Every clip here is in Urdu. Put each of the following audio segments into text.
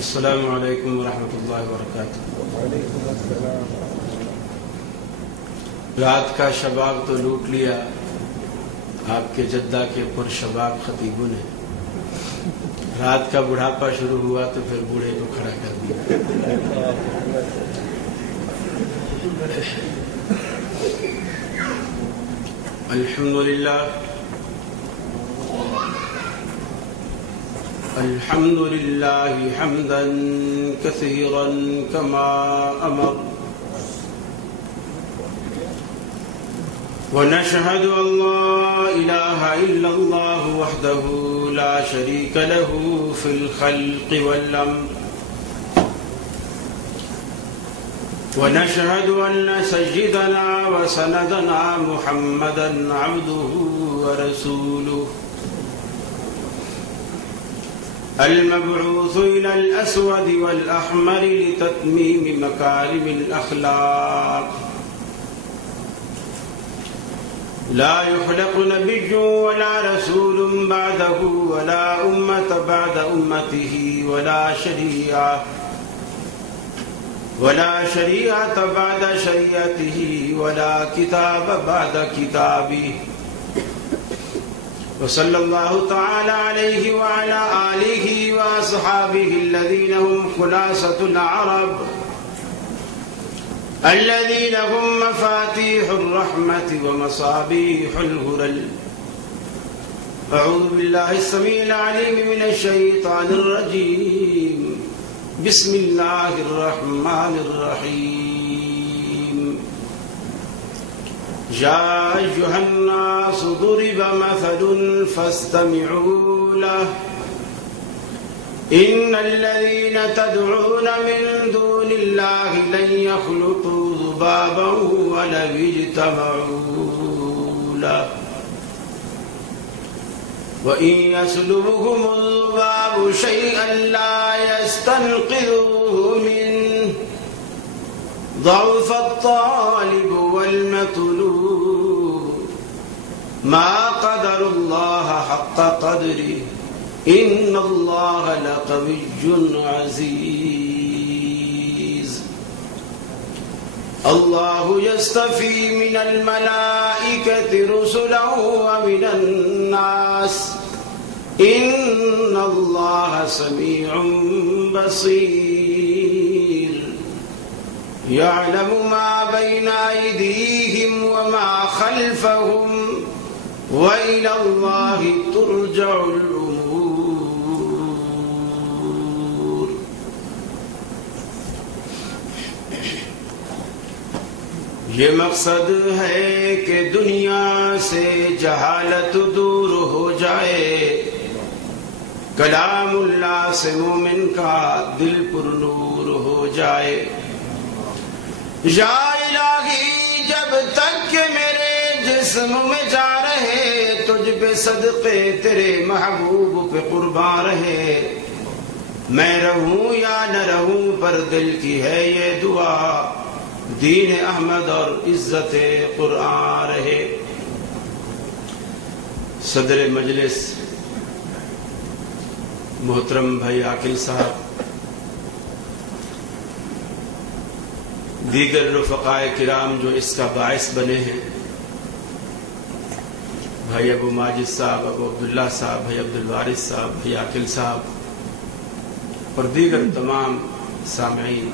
السلام علیکم ورحمۃ اللہ وبرکاتہ۔ وعلیکم السلام۔ رات کا شباب تو لوٹ لیا آپ کے جدہ کے پرشباب خطیبوں نے، رات کا بڑھاپا شروع ہوا تو پھر بوڑھے کو کھڑا کر دیا۔ الحمدللہ الحمدللہ حمدا کثیرا کما امر، ونشهد أن لا إله إلا الله وحده لا شريك له في الخلق والأمر، ونشهد أن سيدنا وسندنا محمدا عبده ورسوله المبعوث إلى الأسود والأحمر لتتميم مكارم الأخلاق، لا يخلق نبي ولا رسول بعده ولا أمة بعد أمته ولا شريعة بعد شريعته ولا كتاب بعد كتابه، وصلى الله تعالى عليه وعلى آله وأصحابه الذين هم خلاصة العرب الذين هم مفاتيح الرحمة ومصابيح الهدى. أعوذ بالله السميع العليم من الشيطان الرجيم. بسم الله الرحمن الرحيم. يا أيها الناس ضرب مثل فاستمعوا له إن الذين تدعون من دون الله لن يخلقوا ذبابا ولو اجتمعوا له وإن يسلبهم الذباب شيئا لا يستنقذوه منه ضعف الطالب والمطلوب ما قدر الله حق قدره إن الله لقوي عزيز. الله يستفي من الملائكة رسلا ومن الناس إن الله سميع بصير. يعلم ما بين أيديهم وما خلفهم وإلى الله ترجع الأمور. یہ مقصد ہے کہ دنیا سے جہالت دور ہو جائے، کلام اللہ سے مومن کا دل پر نور ہو جائے. یا الہی جب تک کہ میرے جسم میں جا رہے تجھ پہ صدقے تیرے محبوب پہ قربان رہے، میں رہوں یا نہ رہوں پر دل کی ہے یہ دعا، دین احمد اور عزت قرآن رہے. صدر مجلس محترم بھائی عاقل صاحب، دیگر رفقائے کرام جو اس کا باعث بنے ہیں، بھائی ابو ماجد صاحب، ابو عبداللہ صاحب، بھائی عبدالوارث صاحب، بھائی عاقل صاحب اور دیگر تمام سامعین،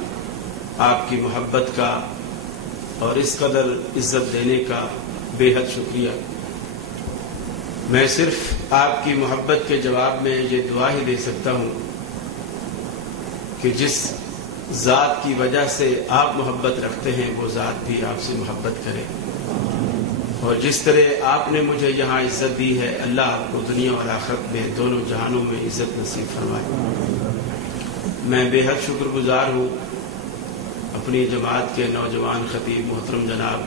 آپ کی محبت کا اور اس قدر عزت دینے کا بے حد شکریہ. میں صرف آپ کی محبت کے جواب میں یہ دعا ہی دے سکتا ہوں کہ جس ذات کی وجہ سے آپ محبت رکھتے ہیں وہ ذات بھی آپ سے محبت کرے، اور جس طرح آپ نے مجھے یہاں عزت دی ہے اللہ آپ کو دنیا اور آخرت میں دونوں جہانوں میں عزت نصیب فرمائے. میں بے حد شکر گزار ہوں اپنی جماعت کے نوجوان خطیب محترم جناب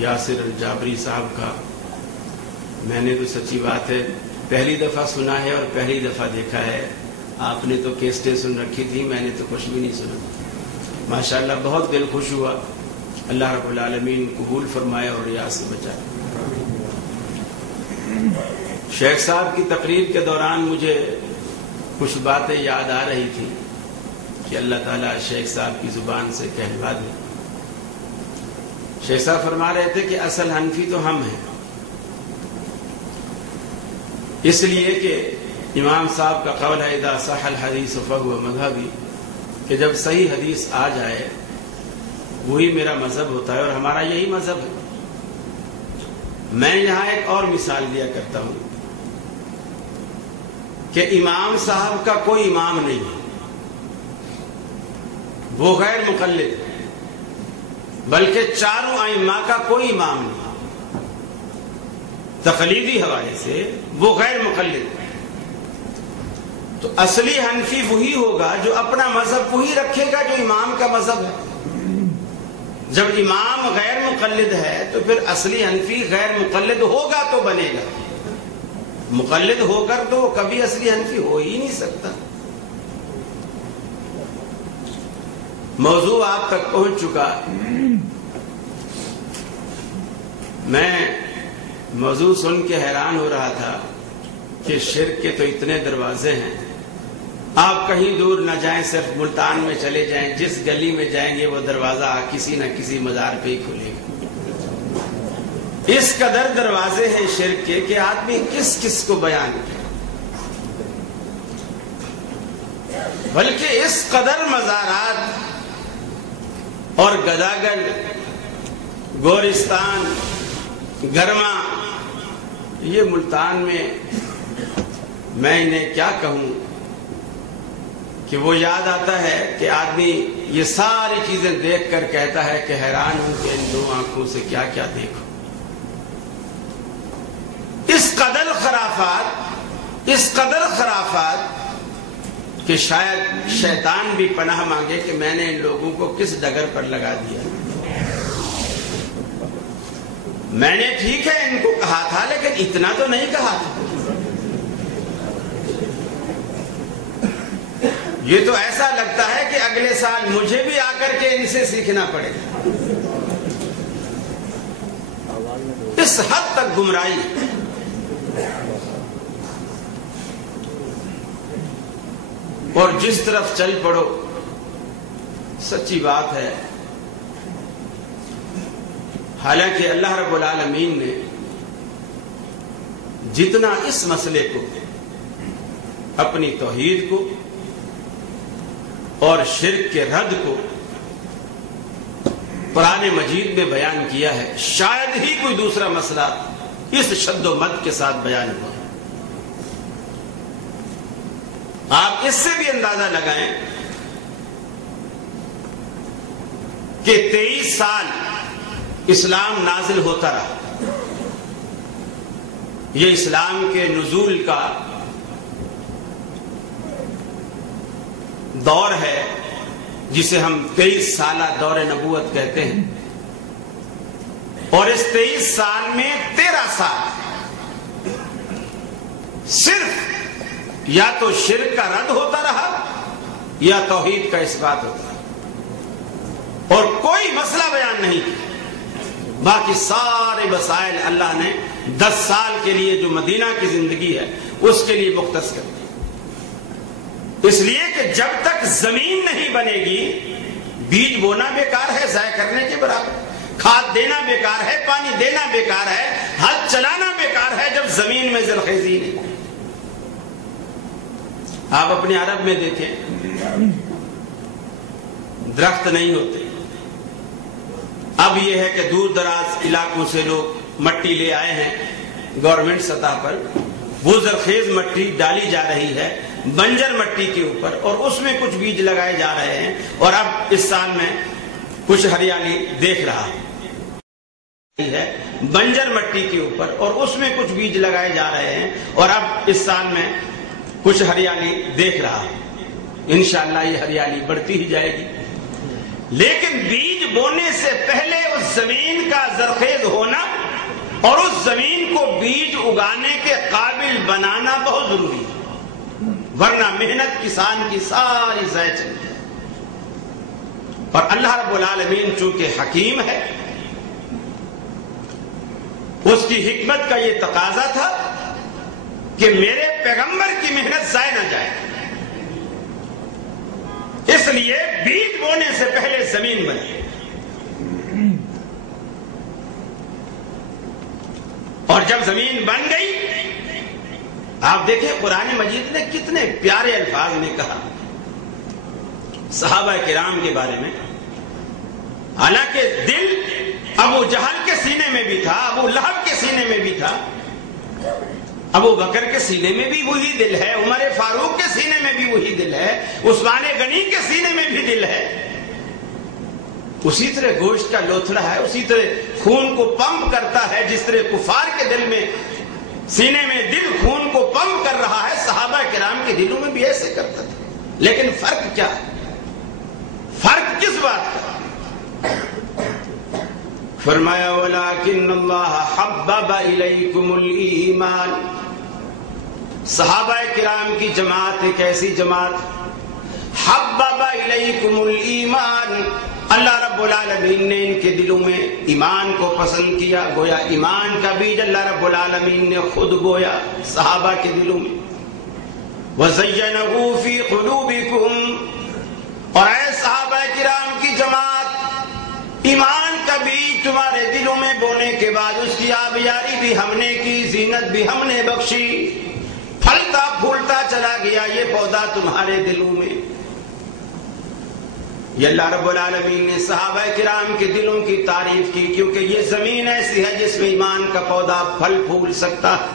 یاسر الجابری صاحب کا. میں نے تو سچی بات ہے پہلی دفعہ سنا ہے اور پہلی دفعہ دیکھا ہے. آپ نے تو کیسٹیں سن رکھی تھی، میں نے تو کچھ بھی نہیں سنا. ماشاءاللہ بہت دل خوش ہوا. اللہ رب العالمین قبول فرمائے اور ریاض سے بچائے. شیخ صاحب کی تقریر کے دوران مجھے کچھ باتیں یاد آ رہی تھی کہ اللہ تعالیٰ شیخ صاحب کی زبان سے کہلوا دے. شیخ صاحب فرما رہے تھے کہ اصل حنفی تو ہم ہیں، اس لیے کہ امام صاحب کا قول ہے اذا صح الحدیث فهو مذہبی، کہ جب صحیح حدیث آ جائے وہی میرا مذہب ہوتا ہے، اور ہمارا یہی مذہب ہے. میں یہاں ایک اور مثال دیا کرتا ہوں کہ امام صاحب کا کوئی امام نہیں ہے، وہ غیر مقلد ہے، بلکہ چاروں ائمہ کا کوئی امام نہیں، تقلیدی حوالے سے وہ غیر مقلد ہے. تو اصلی حنفی وہی ہوگا جو اپنا مذہب وہی رکھے گا جو امام کا مذہب ہے. جب امام غیر مقلد ہے تو پھر اصلی حنفی غیر مقلد ہوگا تو بنے گا، مقلد ہو کر تو وہ کبھی اصلی حنفی ہو ہی نہیں سکتا. موضوع آپ تک پہنچ چکا. میں موضوع سن کے حیران ہو رہا تھا کہ شرک کے تو اتنے دروازے ہیں، آپ کہیں دور نہ جائیں، صرف ملتان میں چلے جائیں، جس گلی میں جائیں گے وہ دروازہ کسی نہ کسی مزار پہ ہی کھلے گا. اس قدر دروازے ہیں شرک کے کہ آدمی کس کس کو بیان کرے. بلکہ اس قدر مزارات اور گداگل، گورستان، گرما، یہ ملتان میں انہیں کیا کہوں کہ وہ یاد آتا ہے کہ آدمی یہ ساری چیزیں دیکھ کر کہتا ہے کہ حیران ہوں کہ ان دو آنکھوں سے کیا کیا دیکھوں. اس قدر خرافات کہ شاید شیطان بھی پناہ مانگے کہ میں نے ان لوگوں کو کس ڈگر پر لگا دیا. میں نے ٹھیک ہے ان کو کہا تھا لیکن اتنا تو نہیں کہا تھا. یہ تو ایسا لگتا ہے کہ اگلے سال مجھے بھی آ کر کے ان سے سیکھنا پڑے. اس حد تک گمراہی. اور جس طرف چل پڑو، سچی بات ہے، حالانکہ اللہ رب العالمین نے جتنا اس مسئلے کو، اپنی توحید کو اور شرک کے رد کو قرآن مجید میں بیان کیا ہے، شاید ہی کوئی دوسرا مسئلہ اس شد و مد کے ساتھ بیان ہوا. آپ اس سے بھی اندازہ لگائیں کہ 23 سال اسلام نازل ہوتا رہا. یہ اسلام کے نزول کا دور ہے جسے ہم 23 سالہ دور نبوت کہتے ہیں. اور اس 23 سال میں 13 سال صرف یا تو شرک کا رد ہوتا رہا یا توحید کا اثبات ہوتا رہا، اور کوئی مسئلہ بیان نہیں کیا. باقی سارے مسائل اللہ نے 10 سال کے لیے جو مدینہ کی زندگی ہے اس کے لیے مختص کر دی. اس لیے کہ جب تک زمین نہیں بنے گی، بیج بونا بیکار ہے، ضائع کرنے کے برابر، کھاد دینا بیکار ہے، پانی دینا بیکار ہے، ہل چلانا بیکار ہے جب زمین میں زرخیزی نہیں. آپ اپنے عرب میں دیکھیں، درخت نہیں ہوتے. اب یہ ہے کہ دور دراز علاقوں سے لوگ مٹی لے آئے ہیں گورنمنٹ سطح پر، وہ زرخیز مٹی ڈالی جا رہی ہے بنجر مٹی کے اوپر، اور اس میں کچھ بیج لگائے جا رہے ہیں. اور اب اس سال میں کچھ ہریالی دیکھ رہا ہے بنجر مٹی کے اوپر، اور اس میں کچھ بیج لگائے جا رہے ہیں. اور اب اس سال میں کچھ ہریالی دیکھ رہا ہے. انشاءاللہ یہ ہریالی بڑھتی ہی جائے گی. لیکن بیج بونے سے پہلے اس زمین کا زرخیز ہونا اور اس زمین کو بیج اگانے کے قابل بنانا بہت ضروری ہے، ورنہ محنت کسان کی ساری ضائع چلی جائے. اور اللہ رب العالمین چونکہ حکیم ہے، اس کی حکمت کا یہ تقاضا تھا کہ میرے پیغمبر کی محنت ضائع نہ جائے. اس لیے بیج بونے سے پہلے زمین بنی، اور جب زمین بن گئی، آپ دیکھیں قرآن مجید نے کتنے پیارے الفاظ میں کہا صحابہ کرام کے بارے میں. حالانکہ دل ابو جہل کے سینے میں بھی تھا، ابو لہب کے سینے میں بھی تھا، ابو بکر کے سینے میں بھی وہی دل ہے، عمر فاروق کے سینے میں بھی وہی دل ہے، عثمان غنی کے سینے میں بھی دل ہے. اسی طرح گوشت کا لوتھڑا ہے، اسی طرح خون کو پمپ کرتا ہے، جس طرح کفار کے دل میں سینے میں دل خون کو پمپ کر رہا ہے، صحابہ کرام کے دلوں میں بھی ایسے کرتا تھا. لیکن فرق کیا ہے؟ فرق کس بات کا؟ فرمایا وَلَكِنَّ اللَّهَ حَبَّبَ إِلَيْكُمُ الْإِيمَانَ. صحابہ کرام کی جماعت ایک ایسی جماعت، حَبَّبَ إِلَيْكُمُ الْإِيمَانَ، اللہ رب العالمین نے ان کے دلوں میں ایمان کو پسند کیا. گویا ایمان کا بیج اللہ رب العالمین نے خود بویا صحابہ کے دلوں میں. وَزَيَّنَهُ فِي قُلُوبِكُمْ، اور اے صحابہ کرام کی جماعت، ایمان کا بیج تمہارے دلوں میں بونے کے بعد اس کی آبیاری بھی ہم نے کی، زینت بھی ہم نے بخشی، پھلتا پھولتا چلا گیا یہ پودا تمہارے دلوں میں. یہ اللہ رب العالمین نے صحابہ کرام کے دلوں کی تعریف کی، کیونکہ یہ زمین ایسی ہے جس میں ایمان کا پودا پھل پھول سکتا ہے.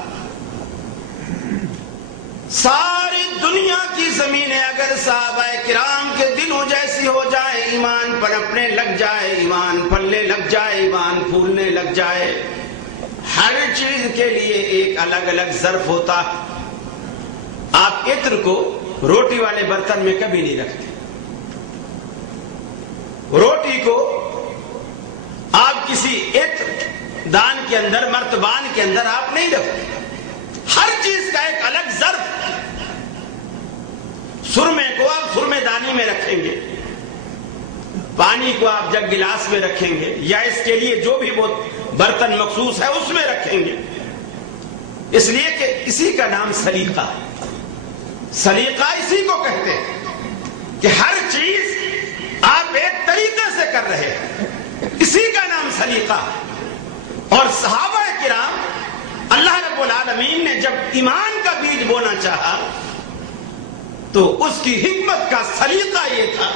ساری دنیا کی زمینیں اگر صحابہ کرام کے دلوں جیسی ہو جائے، ایمان پنپنے لگ جائے، ایمان پھلنے لگ جائے، ایمان پھولنے لگ جائے. ہر چیز کے لیے ایک الگ الگ ظرف ہوتا ہے. آپ عطر کو روٹی والے برتن میں کبھی نہیں رکھتے، روٹی کو آپ کسی عطر دان کے اندر، مرتبان کے اندر آپ نہیں رکھتے. ہر چیز کا ایک الگ ظرف. سرمے کو آپ سرمے دانی میں رکھیں گے، پانی کو آپ جگ گلاس میں رکھیں گے، یا اس کے لیے جو بھی وہ برتن مخصوص ہے اس میں رکھیں گے، اس لیے کہ اسی کا نام سلیقہ ہے. سلیقہ اسی کو کہتے ہیں کہ ہر چیز آپ ایک طریقے سے کر رہے ہیں، اسی کا نام سلیقہ ہے. اور صحابہ کرام، اللہ رب العالمین نے جب ایمان کا بیج بونا چاہا تو اس کی حکمت کا سلیقہ یہ تھا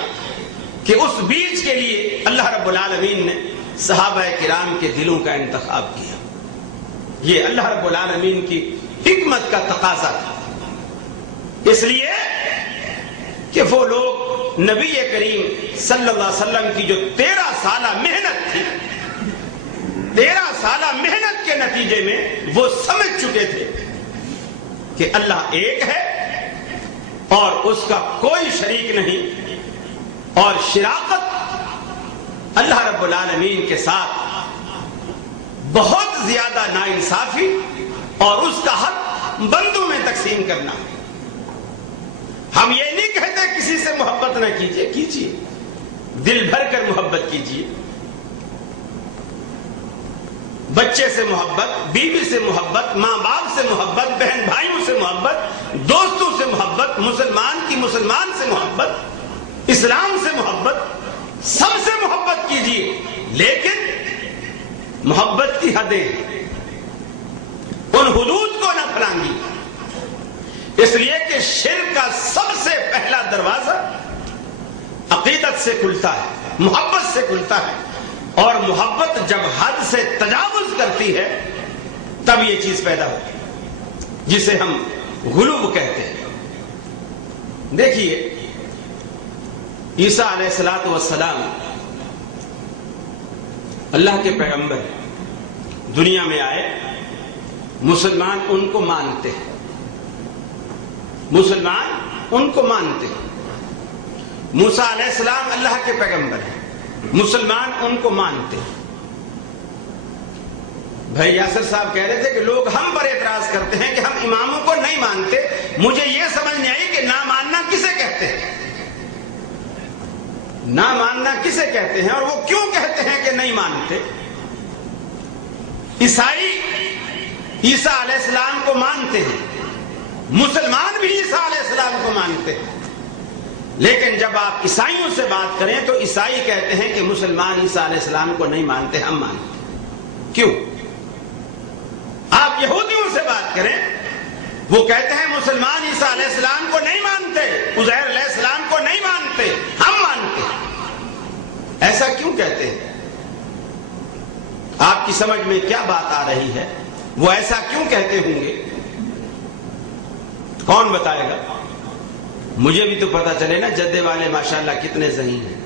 کہ اس بیج کے لیے اللہ رب العالمین نے صحابہ کرام کے دلوں کا انتخاب کیا. یہ اللہ رب العالمین کی حکمت کا تقاضا تھا. اس لیے کہ وہ لوگ نبی کریم صلی اللہ علیہ وسلم کی جو 13 سالہ محنت تھی، 13 سالہ محنت کے نتیجے میں وہ سمجھ چکے تھے کہ اللہ ایک ہے اور اس کا کوئی شریک نہیں، اور شراکت اللہ رب العالمین کے ساتھ بہت زیادہ ناانصافی اور اس کا حق بندوں میں تقسیم کرنا. ہم یہ نہیں کہتے کسی سے محبت نہ کیجیے، کیجیے، دل بھر کر محبت کیجیے. بچے سے محبت، بیوی سے محبت، ماں باپ سے محبت، بہن بھائیوں سے محبت، دوستوں سے محبت، مسلمان کی مسلمان سے محبت، اسلام سے محبت، سب سے محبت کیجیے. لیکن محبت کی حدیں، ان حدود کو نہ پھلانگی. اس لیے کہ شرک کا سب سے پہلا دروازہ عقیدت سے کھلتا ہے، محبت سے کھلتا ہے. اور محبت جب حد سے تجاوز کرتی ہے تب یہ چیز پیدا ہوتی ہے جسے ہم غلو کہتے ہیں. دیکھیے عیسیٰ علیہ الصلوۃ والسلام اللہ کے پیغمبر دنیا میں آئے، مسلمان ان کو مانتے ہیں، مسلمان ان کو مانتے ہیں. موسیٰ علیہ السلام اللہ کے پیغمبر ہیں، مسلمان ان کو مانتے. بھائی یاسر صاحب کہہ رہے تھے کہ لوگ ہم پر اعتراض کرتے ہیں کہ ہم اماموں کو نہیں مانتے. مجھے یہ سمجھ نہیں آئی کہ نہ ماننا کسے کہتے ہیں، نہ ماننا کسے کہتے ہیں اور وہ کیوں کہتے ہیں کہ نہیں مانتے. عیسائی عیسیٰ علیہ السلام کو مانتے ہیں، مسلمان بھی عیسیٰ علیہ السلام کو مانتے ہیں. لیکن جب آپ عیسائیوں سے بات کریں تو عیسائی کہتے ہیں کہ مسلمان عیسیٰ علیہ السلام کو نہیں مانتے، ہم مانتے۔ کیوں؟ آپ یہودیوں سے بات کریں، وہ کہتے ہیں مسلمان عیسیٰ علیہ السلام کو نہیں مانتے، عزیر علیہ السلام کو نہیں مانتے، ہم مانتے۔ ایسا کیوں کہتے ہیں؟ آپ کی سمجھ میں کیا بات آ رہی ہے؟ وہ ایسا کیوں کہتے ہوں گے؟ کون بتائے گا؟ مجھے بھی تو پتا چلے نا، جدے والے ماشاءاللہ کتنے ذہین ہیں۔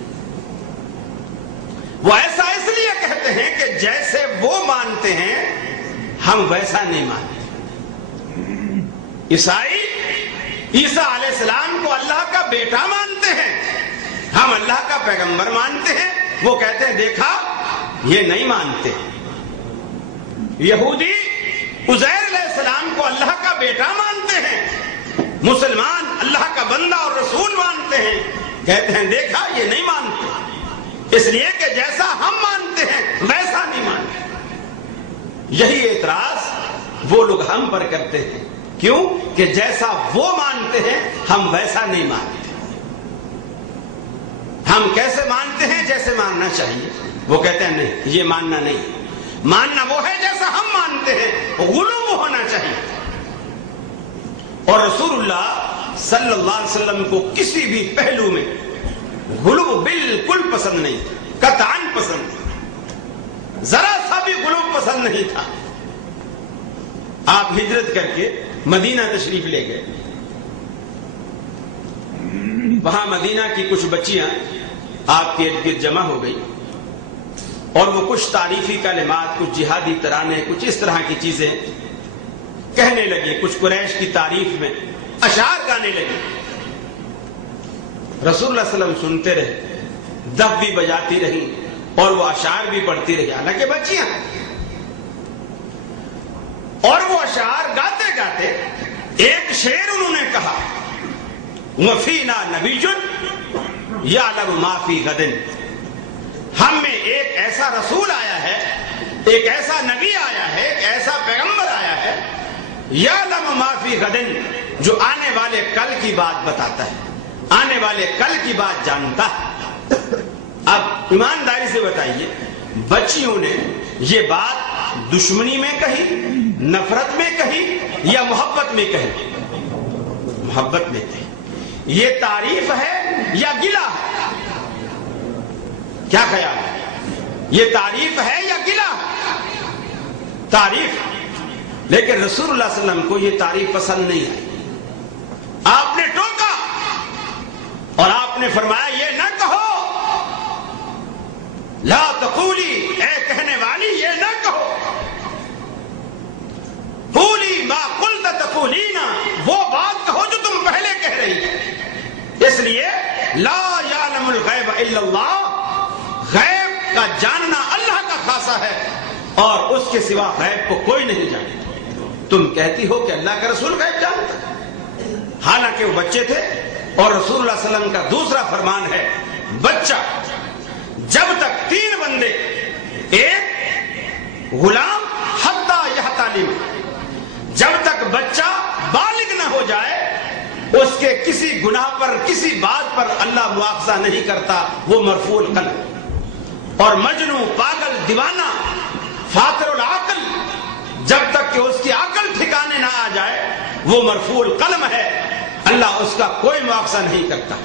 وہ ایسا اس لیے کہتے ہیں کہ جیسے وہ مانتے ہیں ہم ویسا نہیں مانتے۔ عیسائی عیسیٰ علیہ السلام کو اللہ کا بیٹا مانتے ہیں، ہم اللہ کا پیغمبر مانتے ہیں۔ وہ کہتے ہیں دیکھا یہ نہیں مانتے۔ یہودی عزیر علیہ السلام کو اللہ کا بیٹا مانتے ہیں، مسلمان اللہ کا بندہ اور رسول مانتے ہیں، کہتے ہیں دیکھا یہ نہیں مانتے، اس لیے کہ جیسا ہم مانتے ہیں ویسا نہیں مانتے۔ یہی اعتراض وہ لوگ ہم پر کرتے ہیں، کیوں کہ جیسا وہ مانتے ہیں ہم ویسا نہیں مانتے۔ ہم کیسے مانتے ہیں؟ جیسے ماننا چاہیے۔ وہ کہتے ہیں نہیں، یہ ماننا نہیں، ماننا وہ ہے جیسا ہم مانتے ہیں، غلو ہونا چاہیے۔ اور رسول اللہ صلی اللہ علیہ وسلم کو کسی بھی پہلو میں غلو بالکل پسند نہیں تھا، قطعاً پسند، ذرا سا بھی غلو پسند نہیں تھا۔ آپ ہجرت کر کے مدینہ تشریف لے گئے، وہاں مدینہ کی کچھ بچیاں آپ کے ارد گرد جمع ہو گئی اور وہ کچھ تعریفی کلمات، کچھ جہادی ترانے، کچھ اس طرح کی چیزیں کہنے لگے، کچھ قریش کی تعریف میں اشعار گانے لگے۔ رسول اللہ صلی اللہ علیہ وسلم سنتے رہے، دف بھی بجاتی رہی اور وہ اشعار بھی پڑھتی رہی، حالانکہ بچیاں، اور وہ اشعار گاتے گاتے ایک شعر انہوں نے کہا، وَفِينَا نَبِيٌّ يَعْلَمُ مَا فِي غَدٍ، ہم میں ایک ایسا رسول آیا ہے، ایک ایسا نبی آیا ہے، ایک ایسا پیغمبر آیا ہے، یعلم ما فی غد، جو آنے والے کل کی بات بتاتا ہے، آنے والے کل کی بات جانتا ہے۔ اب ایمانداری سے بتائیے، بچیوں نے یہ بات دشمنی میں کہی، نفرت میں کہی یا محبت میں کہی؟ محبت میں کہی۔ یہ تعریف ہے یا گلہ ہے؟ کیا خیال ہے؟ یہ تعریف ہے یا گلہ ہے؟ تعریف۔ لیکن رسول اللہ صلی اللہ علیہ وسلم کو یہ تعریف پسند نہیں آئی۔ آپ نے ٹوکا اور آپ نے فرمایا یہ نہ کہو، لا تقولی، اے کہنے والی یہ نہ کہو، قولی ما قلت تقولین، وہ بات کہو جو تم پہلے کہہ رہی ہے۔ اس لیے لا یعلم الغیب الا اللہ، غیب کا جاننا اللہ کا خاصہ ہے اور اس کے سوا غیب کو کوئی نہیں جانتا۔ تم کہتی ہو کہ اللہ کا رسول غیب جانتا ہے، حالانکہ وہ بچے تھے، اور رسول اللہ صلی اللہ علیہ وسلم کا دوسرا فرمان ہے، بچہ جب تک 3 بندے، ایک غلام حتی یحتلم، جب تک بچہ بالغ نہ ہو جائے اس کے کسی گناہ پر، کسی بات پر اللہ مواخذہ نہیں کرتا، وہ مرفوع القلم۔ اور مجنون، پاگل، دیوانہ، فاتر العقل، جب تک کہ اس کی عقل ٹھکانے نہ آ جائے وہ مرفوع القلم ہے، اللہ اس کا کوئی مواخذہ نہیں کرتا۔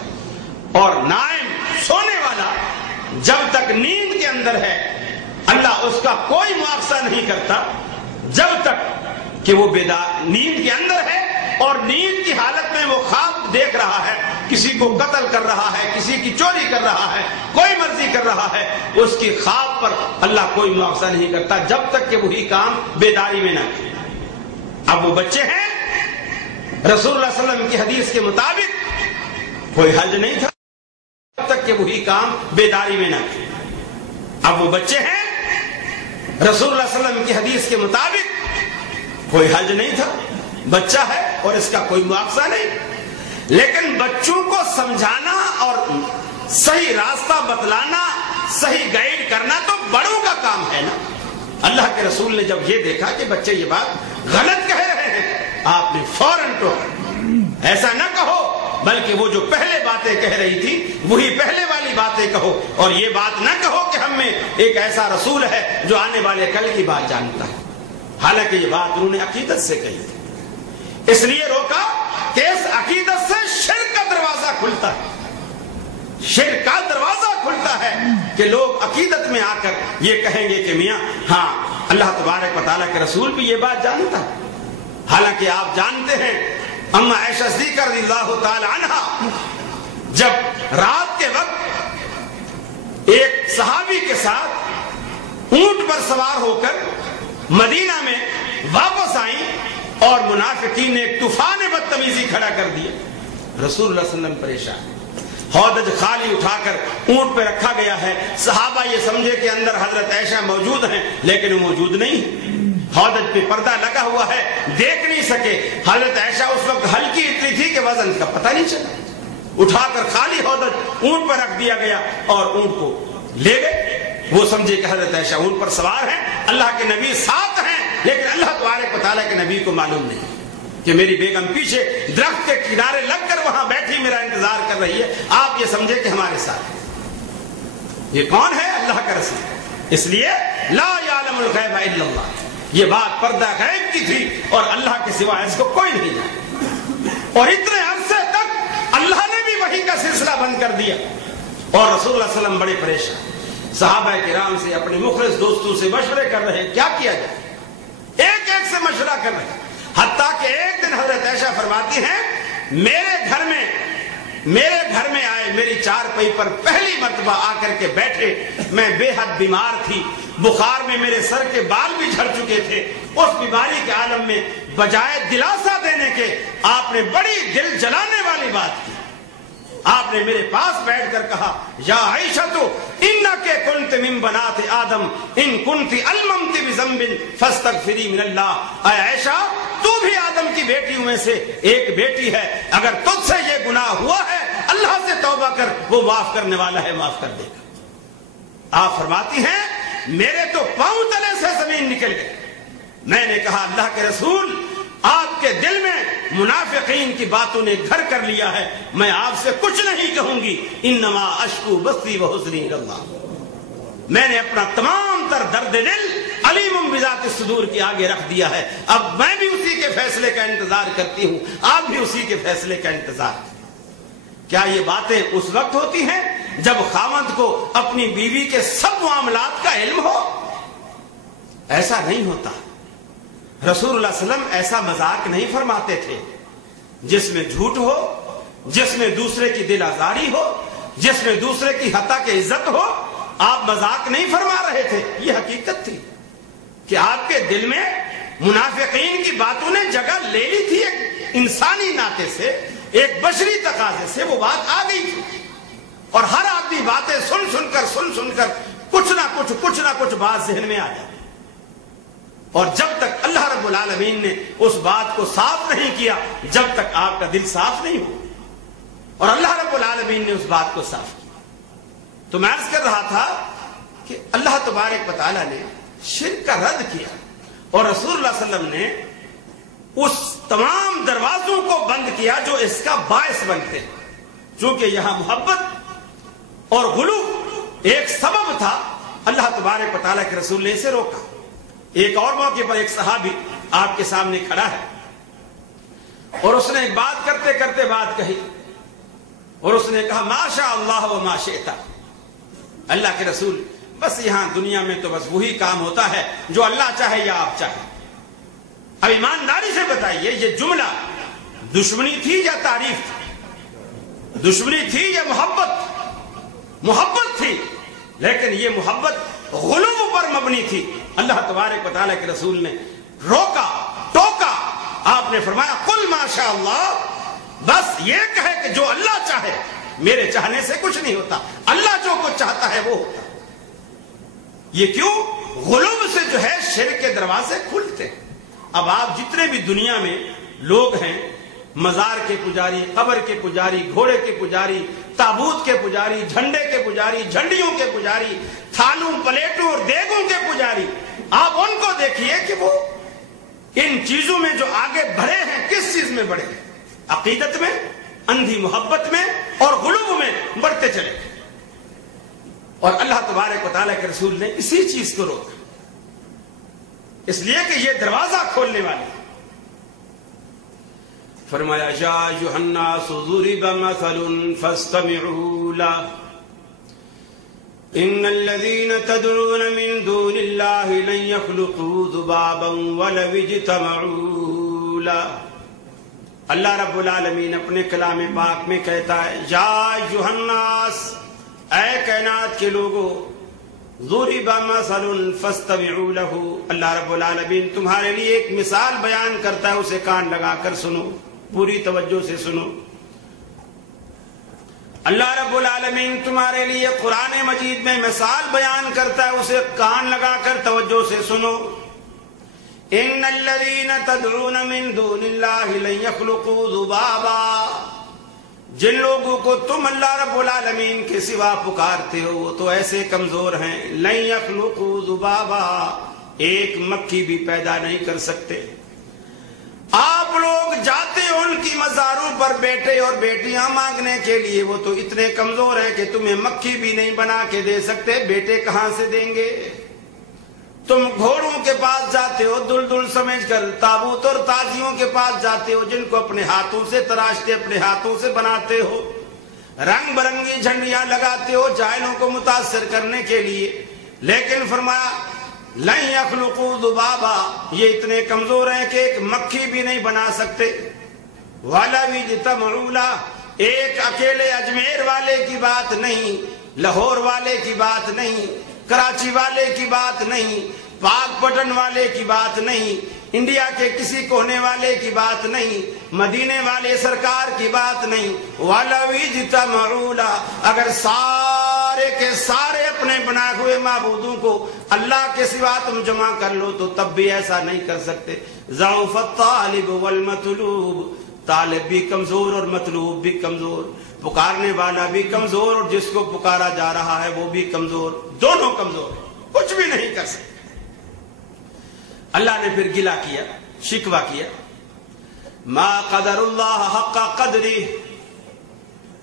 اور نائم، سونے والا، جب تک نیند کے اندر ہے اللہ اس کا کوئی مواخذہ نہیں کرتا، جب تک کہ وہ بیدار نیند کے اندر ہے اور نیند کی حالت میں وہ خواب دیکھ رہا ہے، کسی کو قتل کر رہا ہے، کسی کی چوری کر رہا ہے، کوئی مرضی کر رہا ہے، اس کی خواب پر اللہ کوئی مواخذہ نہیں کرتا جب تک کہ وہی کام بیداری میں نہ کرے۔ اب وہ بچے ہیں، رسول اللہ صلی اللہ علیہ وسلم کی حدیث کے مطابق کوئی حج نہیں تھا جب تک کہ وہی کام بیداری میں نہ کرے۔ اب وہ بچے ہیں، رسول اللہ صلی اللہ علیہ وسلم کی حدیث کے مطابق کوئی حج نہیں تھا، بچہ ہے اور اس کا کوئی مواخذہ نہیں۔ لیکن بچوں کو سمجھانا اور صحیح راستہ بتلانا، صحیح گائیڈ کرنا تو بڑوں کا کام ہے نا۔ اللہ کے رسول نے جب یہ دیکھا کہ بچے یہ بات غلط کہہ رہے ہیں، آپ نے فوراً ٹوکا، ایسا نہ کہو بلکہ وہ جو پہلے باتیں کہہ رہی تھی وہی پہلے والی باتیں کہو، اور یہ بات نہ کہو کہ ہم میں ایک ایسا رسول ہے جو آنے والے کل کی بات جانتا ہے۔ حالانکہ یہ بات انہوں نے عقیدت سے کہی تھی، اس لیے روکا کہ اس عقیدت سے شرک کا دروازہ کھلتا ہے، شرک کا دروازہ کھلتا ہے کہ لوگ عقیدت میں آ کر یہ کہیں گے کہ میاں ہاں اللہ تبارک و تعالیٰ کے رسول بھی یہ بات جانتا ہے۔ حالانکہ آپ جانتے ہیں اما عائشہ صدیقہ رضی اللہ تعالی عنہا جب رات کے وقت ایک صحابی کے ساتھ اونٹ پر سوار ہو کر مدینہ میں واپس آئیں اور منافقین نے ایک طوفان بدتمیزی کھڑا کر دیا، رسول اللہ صلی اللہ علیہ وسلم پریشان، ہودج خالی اٹھا کر اونٹ پہ رکھا گیا ہے، صحابہ یہ سمجھے کہ اندر حضرت عائشہ موجود ہیں لیکن وہ موجود نہیں، ہودج پہ پردہ لگا ہوا ہے، دیکھ نہیں سکے۔ حضرت عائشہ اس وقت ہلکی اتنی تھی کہ وزن کا پتہ نہیں چلا، اٹھا کر خالی ہودج اونٹ پر رکھ دیا گیا اور اونٹ کو لے گئے۔ وہ سمجھے کہ حضرت عائشہ اونٹ پر سوار ہیں، اللہ کے نبی ساتھ ہیں، لیکن اللہ تبارک و تعالیٰ کے نبی کو معلوم نہیں کہ میری بیگم پیچھے درخت کے کنارے لگ کر وہاں بیٹھی میرا انتظار کر رہی ہے، آپ یہ سمجھے کہ ہمارے ساتھ یہ کون ہے؟ اللہ کا رسول۔ اس لیے لا یعلم الغیب الا اللہ، یہ بات پردہ غیب کی تھی اور اللہ کے سوا اس کو کوئی نہیں جانتا، اور اتنے عرصے تک اللہ نے بھی وحی کا سلسلہ بند کر دیا اور رسول اللہ صلی اللہ علیہ وسلم بڑے پریشان، صحابہ کرام سے اپنے مخلص دوستوں سے مشورے کر رہے کیا کیا جائے، ایک ایک سے مشورہ کر رہے، حتیٰ کہ ایک دن حضرت عائشہ فرماتی ہیں میرے گھر میں آئے، میری چارپائی پر پہلی مرتبہ آ کر کے بیٹھے، میں بے حد بیمار تھی، بخار میں میرے سر کے بال بھی جھڑ چکے تھے، اس بیماری کے عالم میں بجائے دلاسا دینے کے آپ نے بڑی دل جلانے والی بات کی، آپ نے میرے پاس بیٹھ کر کہا یا عائشہ تو انک کنت من بنات آدم ان کنت الممت بذنب فاستغفری من اللہ، اے عائشہ تو بھی آدم کی بیٹیوں میں سے ایک بیٹی ہے، اگر تجھ سے یہ گناہ ہوا ہے اللہ سے توبہ کر، وہ معاف کرنے والا ہے، معاف کر دے گا۔ آپ فرماتی ہیں میرے تو پاؤں تلے سے زمین نکل گئی، میں نے کہا اللہ کے رسول آپ کے دل میں منافقین کی باتوں نے گھر کر لیا ہے، میں آپ سے کچھ نہیں کہوں گی، انما اشکو بثی وحزنی الی اللہ، میں نے اپنا تمام تر درد دل علیم بذات الصدور کے آگے رکھ دیا ہے، اب میں بھی اسی کے فیصلے کا انتظار کرتی ہوں، آپ بھی اسی کے فیصلے کا انتظار کریں۔ کیا یہ باتیں اس وقت ہوتی ہیں جب خاوند کو اپنی بیوی کے سب معاملات کا علم ہو؟ ایسا نہیں ہوتا۔ رسول اللہ صلی اللہ علیہ وسلم ایسا مذاق نہیں فرماتے تھے جس میں جھوٹ ہو، جس میں دوسرے کی دل آزاری ہو، جس میں دوسرے کی حتیٰ کہ عزت ہو، آپ مذاق نہیں فرما رہے تھے، یہ حقیقت تھی کہ آپ کے دل میں منافقین کی باتوں نے جگہ لے لی تھی، ایک انسانی ناطے سے، ایک بشری تقاضے سے وہ بات آ گئی تھی، اور ہر آدمی باتیں سن سن کر کچھ نہ کچھ بات ذہن میں آ جاتی، اور جب تک اللہ رب العالمین نے اس بات کو صاف نہیں کیا، جب تک آپ کا دل صاف نہیں ہو، اور اللہ رب العالمین نے اس بات کو صاف کیا۔ تو میں عرض کر رہا تھا کہ اللہ تبارک و تعالیٰ نے شرک کا رد کیا، اور رسول اللہ صلی اللہ علیہ وسلم نے اس تمام دروازوں کو بند کیا جو اس کا باعث بنتے ہیں، چونکہ یہاں محبت اور غلو ایک سبب تھا، اللہ تبارک و تعالیٰ کے رسول نے اسے روکا۔ ایک اور موقع پر ایک صحابی آپ کے سامنے کھڑا ہے اور اس نے ایک بات کرتے کرتے بات کہی، اور اس نے کہا ما شاء اللہ و ما شئت، اللہ کے رسول بس یہاں دنیا میں تو بس وہی کام ہوتا ہے جو اللہ چاہے یا آپ چاہے۔ اب ایمانداری سے بتائیے یہ جملہ دشمنی تھی یا تعریف تھی؟ دشمنی تھی یا محبت تھی، لیکن یہ محبت غلو پر مبنی تھی۔ اللہ تبارک و تعالیٰ کے رسول نے روکا، ٹوکا، آپ نے فرمایا قل ما شاء اللہ، بس یہ کہے کہ جو اللہ چاہے، میرے چاہنے سے کچھ نہیں ہوتا، اللہ جو کچھ چاہتا ہے وہ ہوتا۔ یہ کیوں؟ غلو سے جو ہے شرک کے دروازے کھلتے۔ اب آپ جتنے بھی دنیا میں لوگ ہیں، مزار کے پجاری، قبر کے پجاری، گھوڑے کے پجاری، تابوت کے پجاری، جھنڈے کے پجاری، جھنڈیوں کے پجاری، تھالوں پلیٹوں اور دیگوں کے پجاری، آپ ان کو دیکھیے کہ وہ ان چیزوں میں جو آگے بڑھے ہیں، کس چیز میں بڑھے ہیں؟ عقیدت میں، اندھی محبت میں اور غلو میں بڑھتے چلے گئے. اور اللہ تبارک و تعالیٰ کے رسول نے اسی چیز کو روکا، اس لیے کہ یہ دروازہ کھولنے والے. فرمایا یا ایھا الناس ضرب مثل فاستمعوا له ان الذين تدعون من دون الله لن يخلقوا ذبابا ولو اجتمعوا له. اللہ رب العالمین اپنے کلام پاک میں کہتا ہے یا ایھا الناس، اے کائنات کے لوگوں، ضرب مثل فاستمعوا له. اللہ رب العالمین تمہارے لیے ایک مثال بیان کرتا ہے، اسے کان لگا کر سنو، پوری توجہ سے سنو. اللہ رب العالمین تمہارے لیے قرآن مجید میں مثال بیان کرتا ہے، اسے کان لگا کر توجہ سے سنو. ان الذین تدعون من دون اللہ لن یخلقوا ذبابا، جن لوگوں کو تم اللہ رب العالمین کے سوا پکارتے ہو وہ تو ایسے کمزور ہیں، لن یخلقوا ذبابا، ایک مکھی بھی پیدا نہیں کر سکتے. آپ لوگ جاتے ہو ان کی مزاروں پر بیٹے اور بیٹیاں مانگنے کے لیے، وہ تو اتنے کمزور ہیں کہ تمہیں مکھی بھی نہیں بنا کے دے سکتے، بیٹے کہاں سے دیں گے؟ تم گھوڑوں کے پاس جاتے ہو دل سمجھ کر، تابوت اور تازیوں کے پاس جاتے ہو جن کو اپنے ہاتھوں سے تراشتے، اپنے ہاتھوں سے بناتے ہو، رنگ برنگی جھنڈیاں لگاتے ہو جاہلوں کو متاثر کرنے کے لیے. لیکن فرمایا لن یخلقوا ذبابا، یہ اتنے کمزور ہیں کہ ایک مکھی بھی نہیں بنا سکتے. وَلَوِ اجْتَمَعُوا لَهُ، ایک اکیلے اجمیر والے کی بات نہیں، لاہور والے کی بات نہیں، کراچی والے کی بات نہیں، پاک پٹن والے کی بات نہیں، انڈیا کے کسی کونے والے کی بات نہیں، مدینے والے سرکار کی بات نہیں. وَلَوِ اجْتَمَعُوا لَهُ، اگر سارے کے سارے اپنے بنائے ہوئے معبودوں کو اللہ کے سوا تم جمع کر لو تو تب بھی ایسا نہیں کر سکتے. ضعف الطالب والمطلوب، طالب بھی کمزور اور مطلوب بھی کمزور، پکارنے والا بھی کمزور اور جس کو پکارا جا رہا ہے وہ بھی کمزور، دونوں کمزور ہیں، کچھ بھی نہیں کر سکتے. اللہ نے پھر گلہ کیا، شکوہ کیا، ما قدر اللہ حق قدری،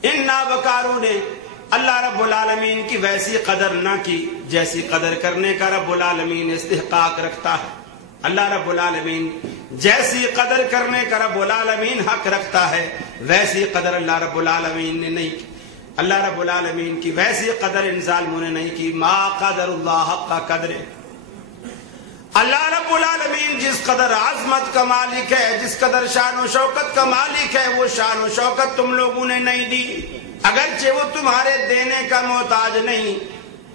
ان نابکاروں نے اللہ رب العالمین کی ویسی قدر نہ کی جیسی قدر کرنے کا رب العالمین استحقاق رکھتا ہے. اللہ رب العالمین جیسی قدر کرنے کا رب العالمین حق رکھتا ہے ویسی قدر اللہ رب العالمین نے نہیں کی. اللہ رب العالمین کی ویسی قدر ان ظالموں نے نہیں کی. ما قدر اللہ حق قدر، اللہ رب العالمین جس قدر عظمت کا مالک ہے، جس قدر شان و شوکت کا مالک ہے، وہ شان و شوکت تم لوگوں نے نہیں دی. اگرچہ وہ تمہارے دینے کا محتاج نہیں،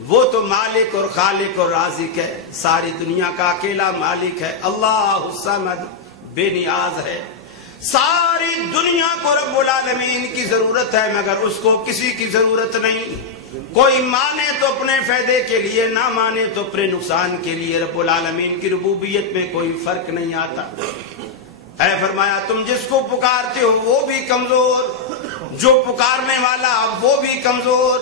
وہ تو مالک اور خالق اور رازق ہے، ساری دنیا کا اکیلا مالک ہے. اللہ الصمد، بے نیاز ہے. ساری دنیا کو رب العالمین کی ضرورت ہے مگر اس کو کسی کی ضرورت نہیں. کوئی مانے تو اپنے فائدے کے لیے، نہ مانے تو اپنے نقصان کے لیے. رب العالمین کی ربوبیت میں کوئی فرق نہیں آتا. اے فرمایا تم جس کو پکارتے ہو وہ بھی کمزور، جو پکارنے والا وہ بھی کمزور.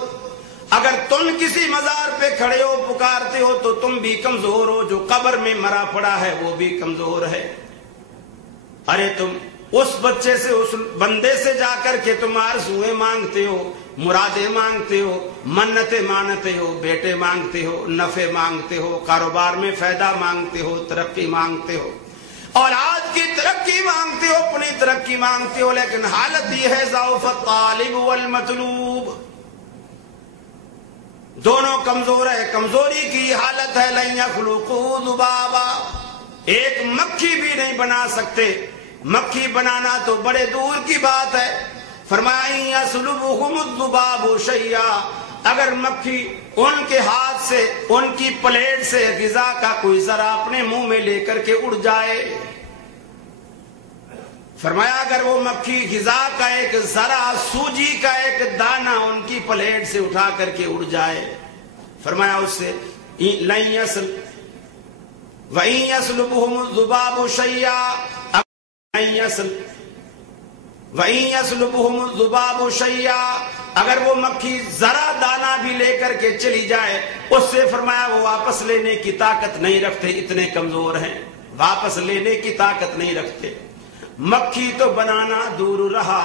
اگر تم کسی مزار پہ کھڑے ہو پکارتے ہو تو تم بھی کمزور ہو، جو قبر میں مرا پڑا ہے وہ بھی کمزور ہے. ارے تم اس بچے سے، اس بندے سے جا کر کے تم آرزویں مانگتے ہو، مرادیں مانگتے ہو، منتیں مانتے ہو، بیٹے مانگتے ہو، نفع مانگتے ہو، کاروبار میں فائدہ مانگتے ہو، ترقی مانگتے ہو، اور آج کی ترقی مانگتے ہو، اپنی ترقی مانگتے ہو. لیکن حالت یہ ہے ضعف الطالب والمطلوب، دونوں کمزور ہے. کمزوری کی حالت ہے لن یخلقوا ذبابا، ایک مکھی بھی نہیں بنا سکتے. مکھی بنانا تو بڑے دور کی بات ہے. فرمایا یسلبہم الذباب شیئا، اگر مکھی ان کے ہاتھ سے، ان کی پلیٹ سے غذا کا کوئی ذرا اپنے منہ میں لے کر کے اڑ جائے، فرمایا اگر وہ مکھی غذا کا ایک ذرا، سوجی کا ایک دانہ ان کی پلیٹ سے اٹھا کر کے اڑ جائے، فرمایا اس سے لن یسل وَإِن يَسْلُبْهُمُ الذُّبَابُ شَيْئًا، وَإِن يَسْلُبْهُمُ الذُّبَابُ شَيْئًا، اگر وہ مکھی ذرا دانہ بھی لے کر کے چلی جائے اس سے، فرمایا وہ واپس لینے کی طاقت نہیں رکھتے، اتنے کمزور ہیں، واپس لینے کی طاقت نہیں رکھتے. مکھی تو بنانا دور رہا،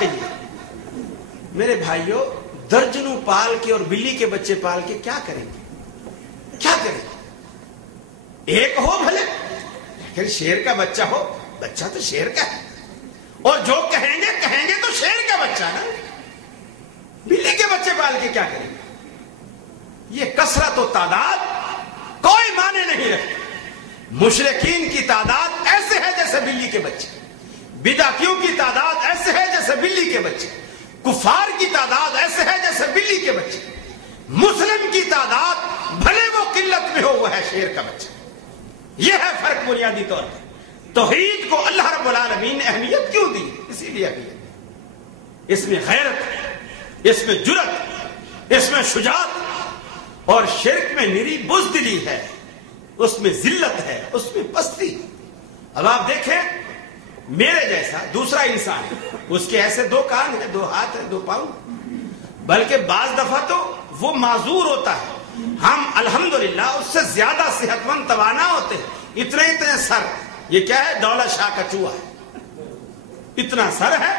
کہیے میرے بھائیوں، درجنوں پال کے اور بلی کے بچے پال کے کیا کریں گے؟ کیا کریں گے؟ ایک ہو بھلے، لیکن شیر کا بچہ ہو، بچہ تو شیر کا ہے، اور جو کہیں گے تو شیر کا بچہ نا، بلی کے بچے پال کے کیا کریں گے؟ یہ کثرت و تعداد کوئی معنی نہیں رکھتی۔ مشرکین کی تعداد ایسے ہے جیسے بلی کے بچے، بدعتیوں کی تعداد ایسے ہے جیسے بلی کے بچے، کفار کی تعداد ایسے ہے جیسے بلی کے بچے، مسلم کی تعداد بھلے وہ قلت میں ہو، وہ ہے شیر کا بچہ۔ یہ ہے فرق بنیادی طور پر۔ توحید کو اللہ رب العالمین نے اہمیت کیوں دی؟ اسی لیے اہمیت، اس میں غیرت، اس میں جرأت، اس میں شجاعت، اور شرک میں نری بزدلی ہے، اس میں ذلت ہے، اس میں پستی۔ اب آپ دیکھیں میرے جیسا دوسرا انسان ہے، اس کے ایسے دو کان ہیں، دو ہاتھ ہیں، دو پاؤں، بلکہ بعض دفعہ تو وہ معذور ہوتا ہے، ہم الحمدللہ اس سے زیادہ صحت مند توانا ہوتے ہیں، اتنے سر، یہ کیا ہے؟ دولت شاہ کا چوہا ہے، اتنا سر ہے،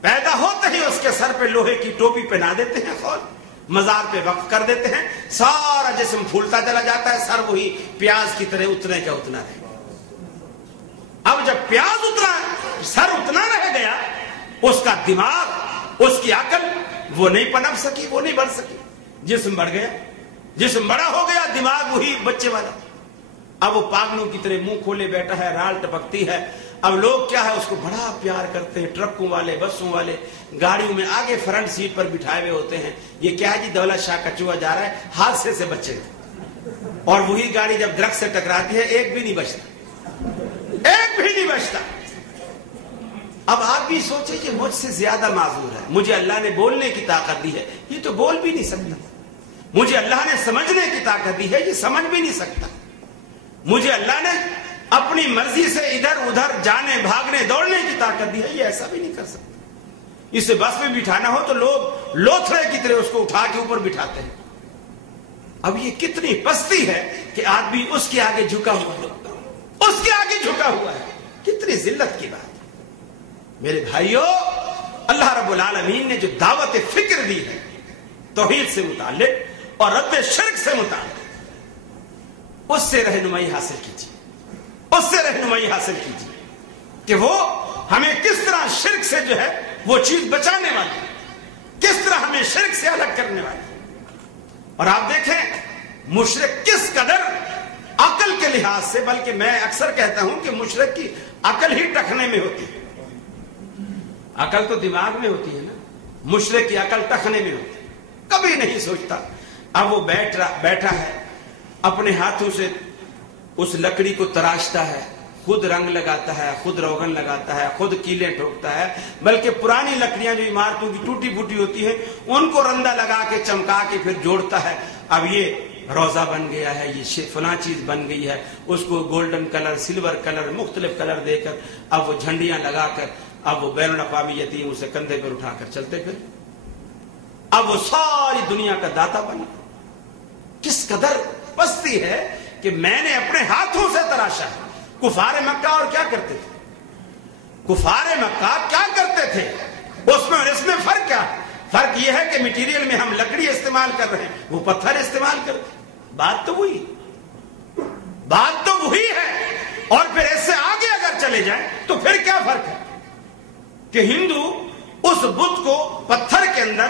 پیدا ہوتے ہی اس کے سر پہ لوہے کی ٹوپی پہنا دیتے ہیں، خول مزار پہ وقف کر دیتے ہیں، سارا جسم پھولتا چلا جاتا ہے، سر وہی پیاز کی طرح اتنے کا اتنا رہے۔ اب جب پیاز اتنا، سر اتنا رہ گیا، اس کا دماغ، اس کی عقل وہ نہیں پنپ سکی، وہ نہیں بڑھ سکی، جسم بڑھ گیا، جسم بڑا ہو گیا، دماغ وہی بچے والا۔ اب وہ پاگلوں کی طرح منہ کھولے بیٹھا ہے، رال ٹپکتی ہے۔ اب لوگ کیا ہے، اس کو بڑا پیار کرتے ہیں، ٹرکوں والے، بسوں والے، گاڑیوں میں آگے فرنٹ سیٹ پر بٹھائے ہوئے ہوتے ہیں۔ یہ کیا ہے جی؟ دولت شاہ کا چوہا جا رہا ہے، حادثے سے بچے، اور وہی گاڑی جب درخت سے ٹکراتی ہے، ایک بھی نہیں بچتا، ایک بھی نہیں بچتا۔ اب آپ بھی سوچیں کہ مجھ سے زیادہ معذور ہے، مجھے اللہ نے بولنے کی طاقت دی ہے، یہ تو بول بھی نہیں سکتا۔ مجھے اللہ نے سمجھنے کی طاقت دی ہے، یہ سمجھ بھی نہیں سکتا۔ مجھے اللہ نے اپنی مرضی سے ادھر ادھر جانے، بھاگنے، دوڑنے کی طاقت دی ہے، یہ ایسا بھی نہیں کر سکتا۔ اسے بس میں بٹھانا ہو تو لوگ لوتھڑے کی طرح اس کو اٹھا کے اوپر بٹھاتے ہیں۔ اب یہ کتنی پستی ہے کہ آدمی اس کے آگے جھکا ہوا ہے، اس کے آگے جھکا ہوا ہے، کتنی ذلت کی بات ہے۔ میرے بھائیوں، اللہ رب العالمین نے جو دعوت فکر دی ہے توحید سے متعلق اور رد شرک سے متعلق، اس سے رہنمائی حاصل کیجیے، اس سے رہنمائی حاصل کیجیے کہ وہ ہمیں کس طرح شرک سے جو ہے وہ چیز بچانے والی، کس طرح ہمیں شرک سے الگ کرنے والی۔ اور آپ دیکھیں مشرک کس قدر عقل کے لحاظ سے، بلکہ میں اکثر کہتا ہوں کہ مشرک کی عقل ہی ٹخنے میں ہوتی ہے، عقل تو دماغ میں ہوتی ہے نا، مشرک کی عقل ٹخنے میں ہوتی ہے، کبھی نہیں سوچتا۔ اب وہ بیٹھا ہے، اپنے ہاتھوں سے اس لکڑی کو تراشتا ہے، خود رنگ لگاتا ہے، خود روغن لگاتا ہے، خود کیلیں ٹھوکتا ہے، بلکہ پرانی لکڑیاں جو عمارتوں کی ٹوٹی پھوٹی ہوتی ہیں ان کو رندہ لگا کے چمکا کے پھر جوڑتا ہے۔ اب یہ روزہ بن گیا ہے، یہ فلاں چیز بن گئی ہے، اس کو گولڈن کلر، سلور کلر، مختلف کلر دے کر اب وہ جھنڈیاں لگا کر اب وہ بین الاقوامی یتیم اسے کندھے پر اٹھا کر چلتے پھر، اب وہ ساری دنیا کا داتا بن۔ کس قدر پستی ہے کہ میں نے اپنے ہاتھوں سے تراشا ہے۔ کفار مکہ اور کیا کرتے تھے؟ کفار مکہ کیا کرتے تھے؟ اس میں اور اس میں فرق کیا ہے؟ فرق یہ ہے کہ میٹیریل میں ہم لکڑی استعمال کر رہے ہیں، وہ پتھر استعمال کرتے ہیں۔ بات تو وہی ہے۔ اور پھر اس سے آگے اگر چلے جائیں تو پھر کیا فرق ہے کہ ہندو اس بت کو پتھر کے اندر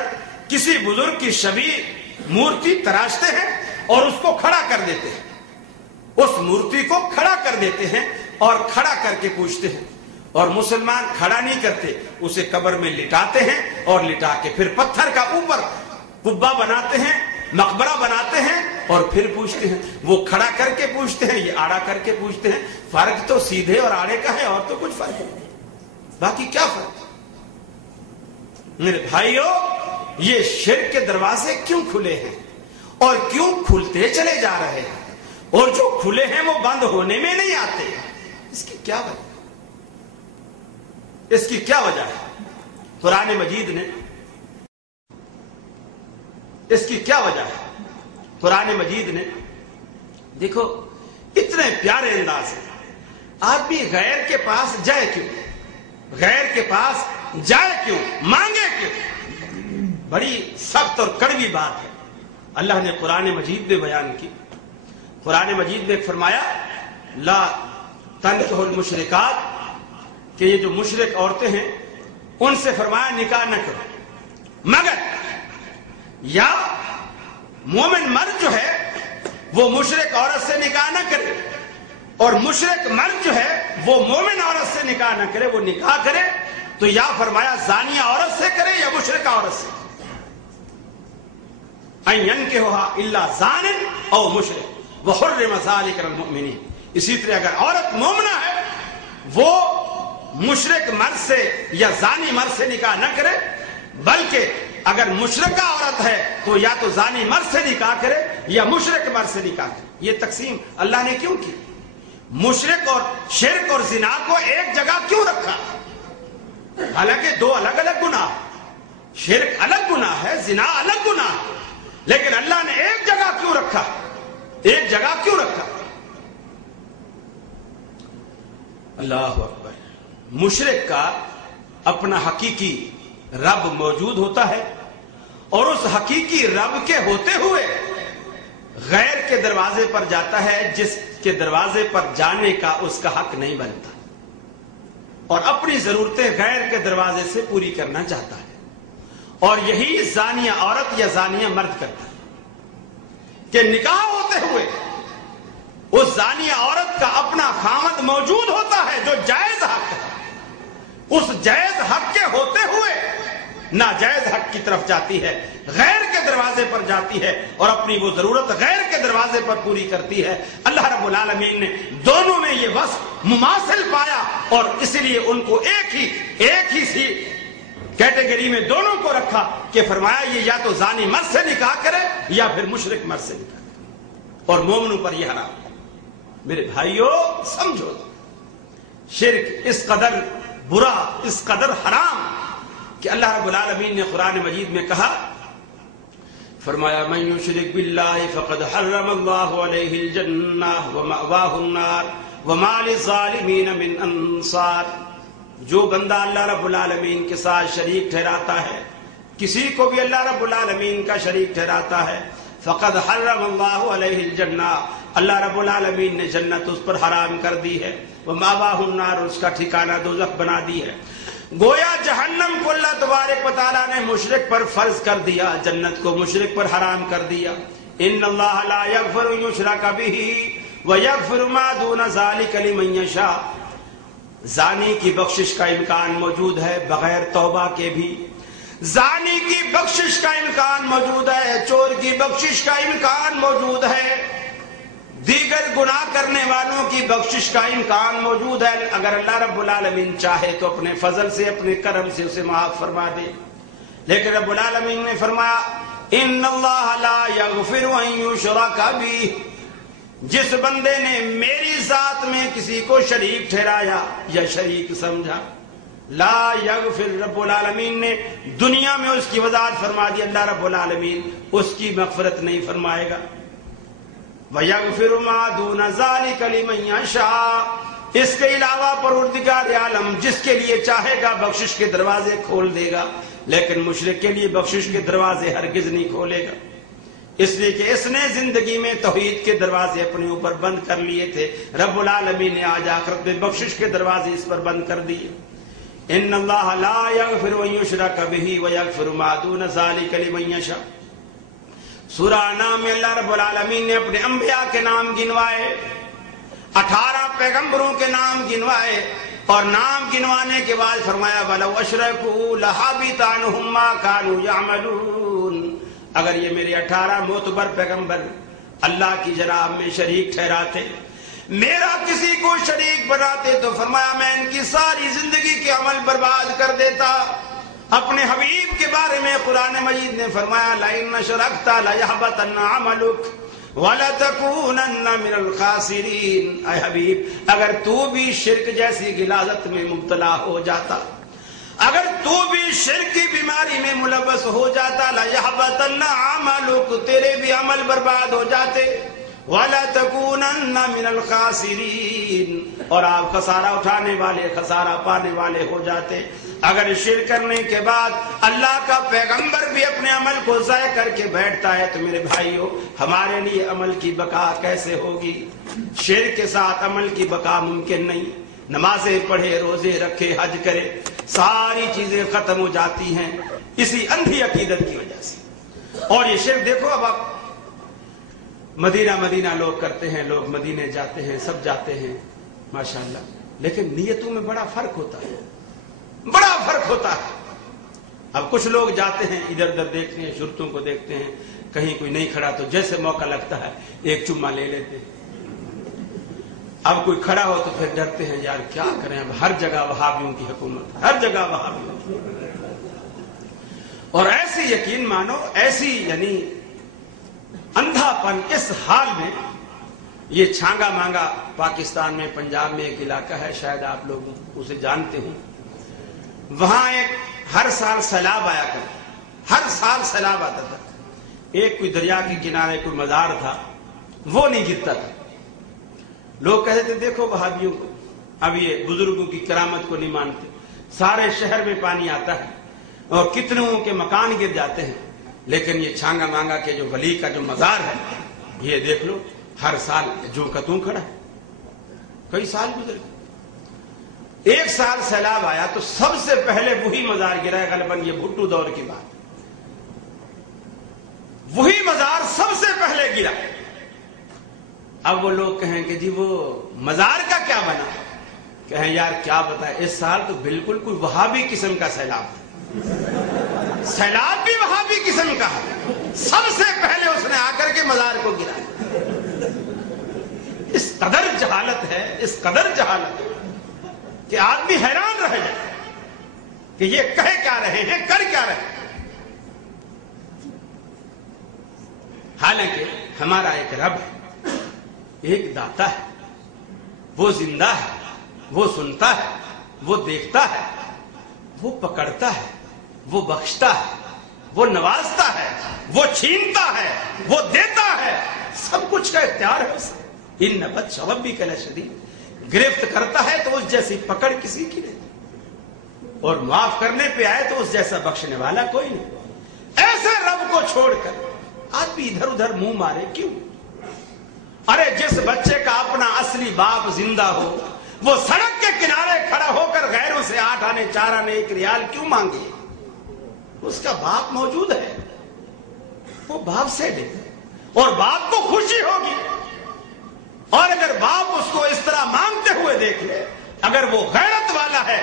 کسی بزرگ کی شبیہ مورتی تراشتے ہیں اور اس کو کھڑا کر دیتے ہیں، اس مورتی کو کھڑا کر دیتے ہیں اور کھڑا کر کے پوچھتے ہیں، اور مسلمان کھڑا نہیں کرتے، اسے قبر میں لٹاتے ہیں اور لٹا کے پھر پتھر کا اوپر قبہ بناتے ہیں، مقبرہ بناتے ہیں اور پھر پوچھتے ہیں۔ وہ کھڑا کر کے پوچھتے ہیں، یہ آڑا کر کے پوچھتے ہیں۔ فرق تو سیدھے اور آڑے کا ہے، اور تو کچھ فرق نہیں، باقی کیا فرق؟ میرے بھائیوں، یہ شرک کے دروازے کیوں کھلے ہیں اور کیوں کھلتے چلے جا رہے ہیں، اور جو کھلے ہیں وہ بند ہونے میں نہیں آتے؟ اس کی کیا وجہ؟ اس کی کیا وجہ ہے؟ قرآن مجید نے اس کی کیا وجہ ہے؟ قرآن مجید نے دیکھو اتنے پیارے انداز ہے، آدمی غیر کے پاس جائے کیوں؟ غیر کے پاس جائے کیوں، مانگے کیوں؟ بڑی سخت اور کڑوی بات ہے، اللہ نے قرآن مجید میں بیان کی۔ قرآن مجید میں فرمایا لا تنکحوا المشرکات، کہ یہ جو مشرک عورتیں ہیں ان سے فرمایا نکاح نہ کرو، مگر یا مومن مرد جو ہے وہ مشرک عورت سے نکاح نہ کرے، اور مشرک مرد جو ہے وہ مومن عورت سے نکاح نہ کرے، وہ نکاح کرے تو یا فرمایا زانیہ عورت سے کرے یا مشرکہ عورت سے، ان ينكحها الا زان او مشرک وحرم ذلك على المؤمنين۔ اسی طرح اگر عورت مومنہ ہے وہ مشرک مرد سے یا زانی مرد سے نکاح نہ کرے، بلکہ اگر مشرکہ عورت ہے تو یا تو زانی مرد سے نکاح کرے یا مشرک مرد سے نکاح کرے۔ یہ تقسیم اللہ نے کیوں کی؟ مشرک اور شرک اور زنا کو ایک جگہ کیوں رکھا؟ حالانکہ دو الگ الگ گناہ، شرک الگ گناہ ہے، زنا الگ گناہ ہے، لیکن اللہ نے ایک جگہ کیوں رکھا؟ ایک جگہ کیوں رکھا؟ اللہ اکبر۔ مشرک کا اپنا حقیقی رب موجود ہوتا ہے، اور اس حقیقی رب کے ہوتے ہوئے غیر کے دروازے پر جاتا ہے جس کے دروازے پر جانے کا اس کا حق نہیں بنتا، اور اپنی ضرورتیں غیر کے دروازے سے پوری کرنا چاہتا ہے۔ اور یہی زانیہ عورت یا زانیہ مرد کرتا ہے کہ نکاح ہوتے ہوئے اس زانیہ عورت کا اپنا خامد موجود ہوتا ہے جو جائز حق ہے، اس جائز حق کے ہوتے ہوئے ناجائز حق کی طرف جاتی ہے، غیر کے دروازے پر جاتی ہے اور اپنی وہ ضرورت غیر کے دروازے پر پوری کرتی ہے۔ اللہ رب العالمین نے دونوں میں یہ وصف مماثل پایا، اور اسی لیے ان کو ایک ہی سی کیٹیگری میں دونوں کو رکھا کہ فرمایا یہ یا تو زانی مرد سے نکاح کرے یا پھر مشرک مرد سے نکاح کرے، اور مومنوں پر یہ حرام ہے۔ میرے بھائیوں سمجھو، شرک اس قدر برا، اس قدر حرام کہ اللہ رب العالمین نے قرآن مجید میں کہا، فرمایا من یشرک باللہ فقد حرم اللہ علیہ الجنہ ومأواہ النار وما للظالمین من انصار۔ جو بندہ اللہ رب العالمین کے ساتھ شریک ٹھہراتا ہے، کسی کو بھی اللہ رب العالمین کا شریک ٹھہراتا ہے، فقد حرم اللہ علیہ الجنہ، اللہ رب العالمین نے جنت اس پر حرام کر دی ہے، ومأواہ النار، اس کا ٹھکانہ دوزخ بنا دی ہے۔ گویا جہنم کو اللہ تبارک و تعالیٰ نے مشرک پر فرض کر دیا، جنت کو مشرک پر حرام کر دیا۔ ان اللہ لا یغفر ان یشرک بہ ویغفر ما دون ذلک لمن یشاء۔ زانی کی بخشش کا امکان موجود ہے بغیر توبہ کے بھی، زانی کی بخشش کا امکان موجود ہے، چور کی بخشش کا امکان موجود ہے، دیگر گناہ کرنے والوں کی بخشش کا امکان موجود ہے۔ اگر اللہ رب العالمین چاہے تو اپنے فضل سے، اپنے کرم سے اسے معاف فرما دے، لیکن رب العالمین نے فرمایا ان اللہ لا یغفر ان یشرک بہ۔ جس بندے نے میری ذات میں کسی کو شریک ٹھہرایا یا شریک سمجھا، لا یغفر، رب العالمین نے دنیا میں اس کی وضاحت فرما دی، اللہ رب العالمین اس کی مغفرت نہیں فرمائے گا۔ وَيَغْفِرُ مَا دُونَ ذَلِكَ لِمَن يَشَاءُ، اس کے علاوہ پروردگار عالم جس کے لیے چاہے گا بخشش کے دروازے کھول دے گا، لیکن مشرک کے لیے بخشش کے دروازے ہرگز نہیں کھولے گا، اس لیے کہ اس نے زندگی میں توحید کے دروازے اپنے اوپر بند کر لیے تھے، رب العالمین نے آج آخرت میں بخشش کے دروازے اس پر بند کر دیے۔ ان اللہ لا یغفر ان یشرک بہ ویغفر ما دون ذلک لمن یشاء۔ سورہ انعام میں اللہ رب العالمین نے اپنے انبیاء کے نام گنوائے، 18 پیغمبروں کے نام گنوائے، اور نام گنوانے کے بعد فرمایا وَلَوْ أَشْرَكُوا لَحَبِطَ عَنْهُمْ مَا كَانُوا يَعْمَلُونَ۔ اگر یہ میرے 18 معتبر پیغمبر اللہ کی جناب میں شریک ٹھہراتے، میرا کسی کو شریک بناتے، تو فرمایا میں ان کی ساری زندگی کے عمل برباد کر دیتا۔ اپنے حبیب کے بارے میں قرآن مجید نے فرمایا لَئِنْ أَشْرَكْتَ لَيَحْبَطَنَّ عَمَلُكَ وَلَتَكُونَنَّ مِنَ الْخَاسِرِينَ۔ اے حبیب اگر تو بھی شرک جیسی غلاظت میں مبتلا ہو جاتا، اگر تو بھی شرک کی بیماری میں ملوث ہو جاتا، لَيَحْبَطَنَّ عَمَلُكَ، تیرے بھی عمل برباد ہو جاتے، وَلَتَكُونَنَّ مِنَ الْخَاسِرِينَ، اور آپ خسارہ اٹھانے والے، خسارہ پانے والے ہو جاتے۔ اگر شرک کرنے کے بعد اللہ کا پیغمبر بھی اپنے عمل کو ضائع کر کے بیٹھتا ہے تو میرے بھائیوں ہمارے لیے عمل کی بقا کیسے ہوگی؟ شرک کے ساتھ عمل کی بقا ممکن نہیں. نمازیں پڑھے، روزے رکھے، حج کرے، ساری چیزیں ختم ہو جاتی ہیں اسی اندھی عقیدت کی وجہ سے. اور یہ شرک دیکھو، اب آپ مدینہ لوگ کرتے ہیں، لوگ مدینے جاتے ہیں، سب جاتے ہیں ماشاءاللہ، لیکن نیتوں میں بڑا فرق ہوتا ہے، بڑا فرق ہوتا ہے. اب کچھ لوگ جاتے ہیں، ادھر ادھر دیکھتے ہیں، شرطوں کو دیکھتے ہیں، کہیں کوئی نہیں کھڑا تو جیسے موقع لگتا ہے ایک چمہ لے لیتے ہیں. اب کوئی کھڑا ہو تو پھر ڈرتے ہیں، یار کیا کریں، اب ہر جگہ وہابیوں کی حکومت، ہر جگہ وہابیوں کی. اور ایسی یقین مانو، ایسی یعنی اندھا پن اس حال میں. یہ چھانگا مانگا پاکستان میں پنجاب میں ایک علاقہ ہے، شاید آپ لوگ اسے جانتے ہوں. وہاں ایک ہر سال سیلاب آیا کرتا، ہر سال سیلاب آتا تھا. ایک کوئی دریا کے کنارے کوئی مزار تھا، وہ نہیں گرتا تھا. لوگ کہتے تھے دیکھو وہابیوں کو، اب یہ بزرگوں کی کرامت کو نہیں مانتے. سارے شہر میں پانی آتا ہے اور کتنوں کے مکان گر جاتے ہیں، لیکن یہ چھانگا مانگا کے جو ولی کا جو مزار ہے، یہ دیکھ لو ہر سال جو کا توں کھڑا ہے. کئی سال گزر گئے. ایک سال سیلاب آیا تو سب سے پہلے وہی مزار گرا ہے، غالباً یہ بھٹو دور کی بات. وہی مزار سب سے پہلے گرا. اب وہ لوگ کہیں کہ جی وہ مزار کا کیا بنا؟ کہیں یار کیا بتائیں، اس سال تو بالکل کوئی وہابی قسم کا سیلاب تھا. سیلاب بھی وہابی قسم کا ہے، سب سے پہلے اس نے آ کر کے مزار کو گرایا. اس قدر جہالت ہے، اس قدر جہالت ہے کہ آدمی حیران رہ جائے کہ یہ کہہ کیا رہے ہیں، کر کیا رہے ہیں. حالانکہ ہمارا ایک رب ہے، ایک داتا ہے، وہ زندہ ہے، وہ سنتا ہے، وہ دیکھتا ہے، وہ پکڑتا ہے، وہ بخشتا ہے، وہ نوازتا ہے، وہ چھینتا ہے، وہ دیتا ہے. سب کچھ کا اختیار ہے اسے. ان نبت شوبی کا شدید، گرفت کرتا ہے تو اس جیسی پکڑ کسی کی نہیں، اور معاف کرنے پہ آئے تو اس جیسا بخشنے والا کوئی نہیں. ایسے رب کو چھوڑ کر آدمی ادھر ادھر منہ مارے کیوں؟ ارے جس بچے کا اپنا اصلی باپ زندہ ہو، وہ سڑک کے کنارے کھڑا ہو کر غیروں سے 8 آنے 4 آنے 1 ریال کیوں مانگے؟ اس کا باپ موجود ہے، وہ باپ سے دے اور باپ کو خوشی ہوگی. اور اگر باپ اس کو اس طرح مانگتے ہوئے دیکھ لے، اگر وہ غیرت والا ہے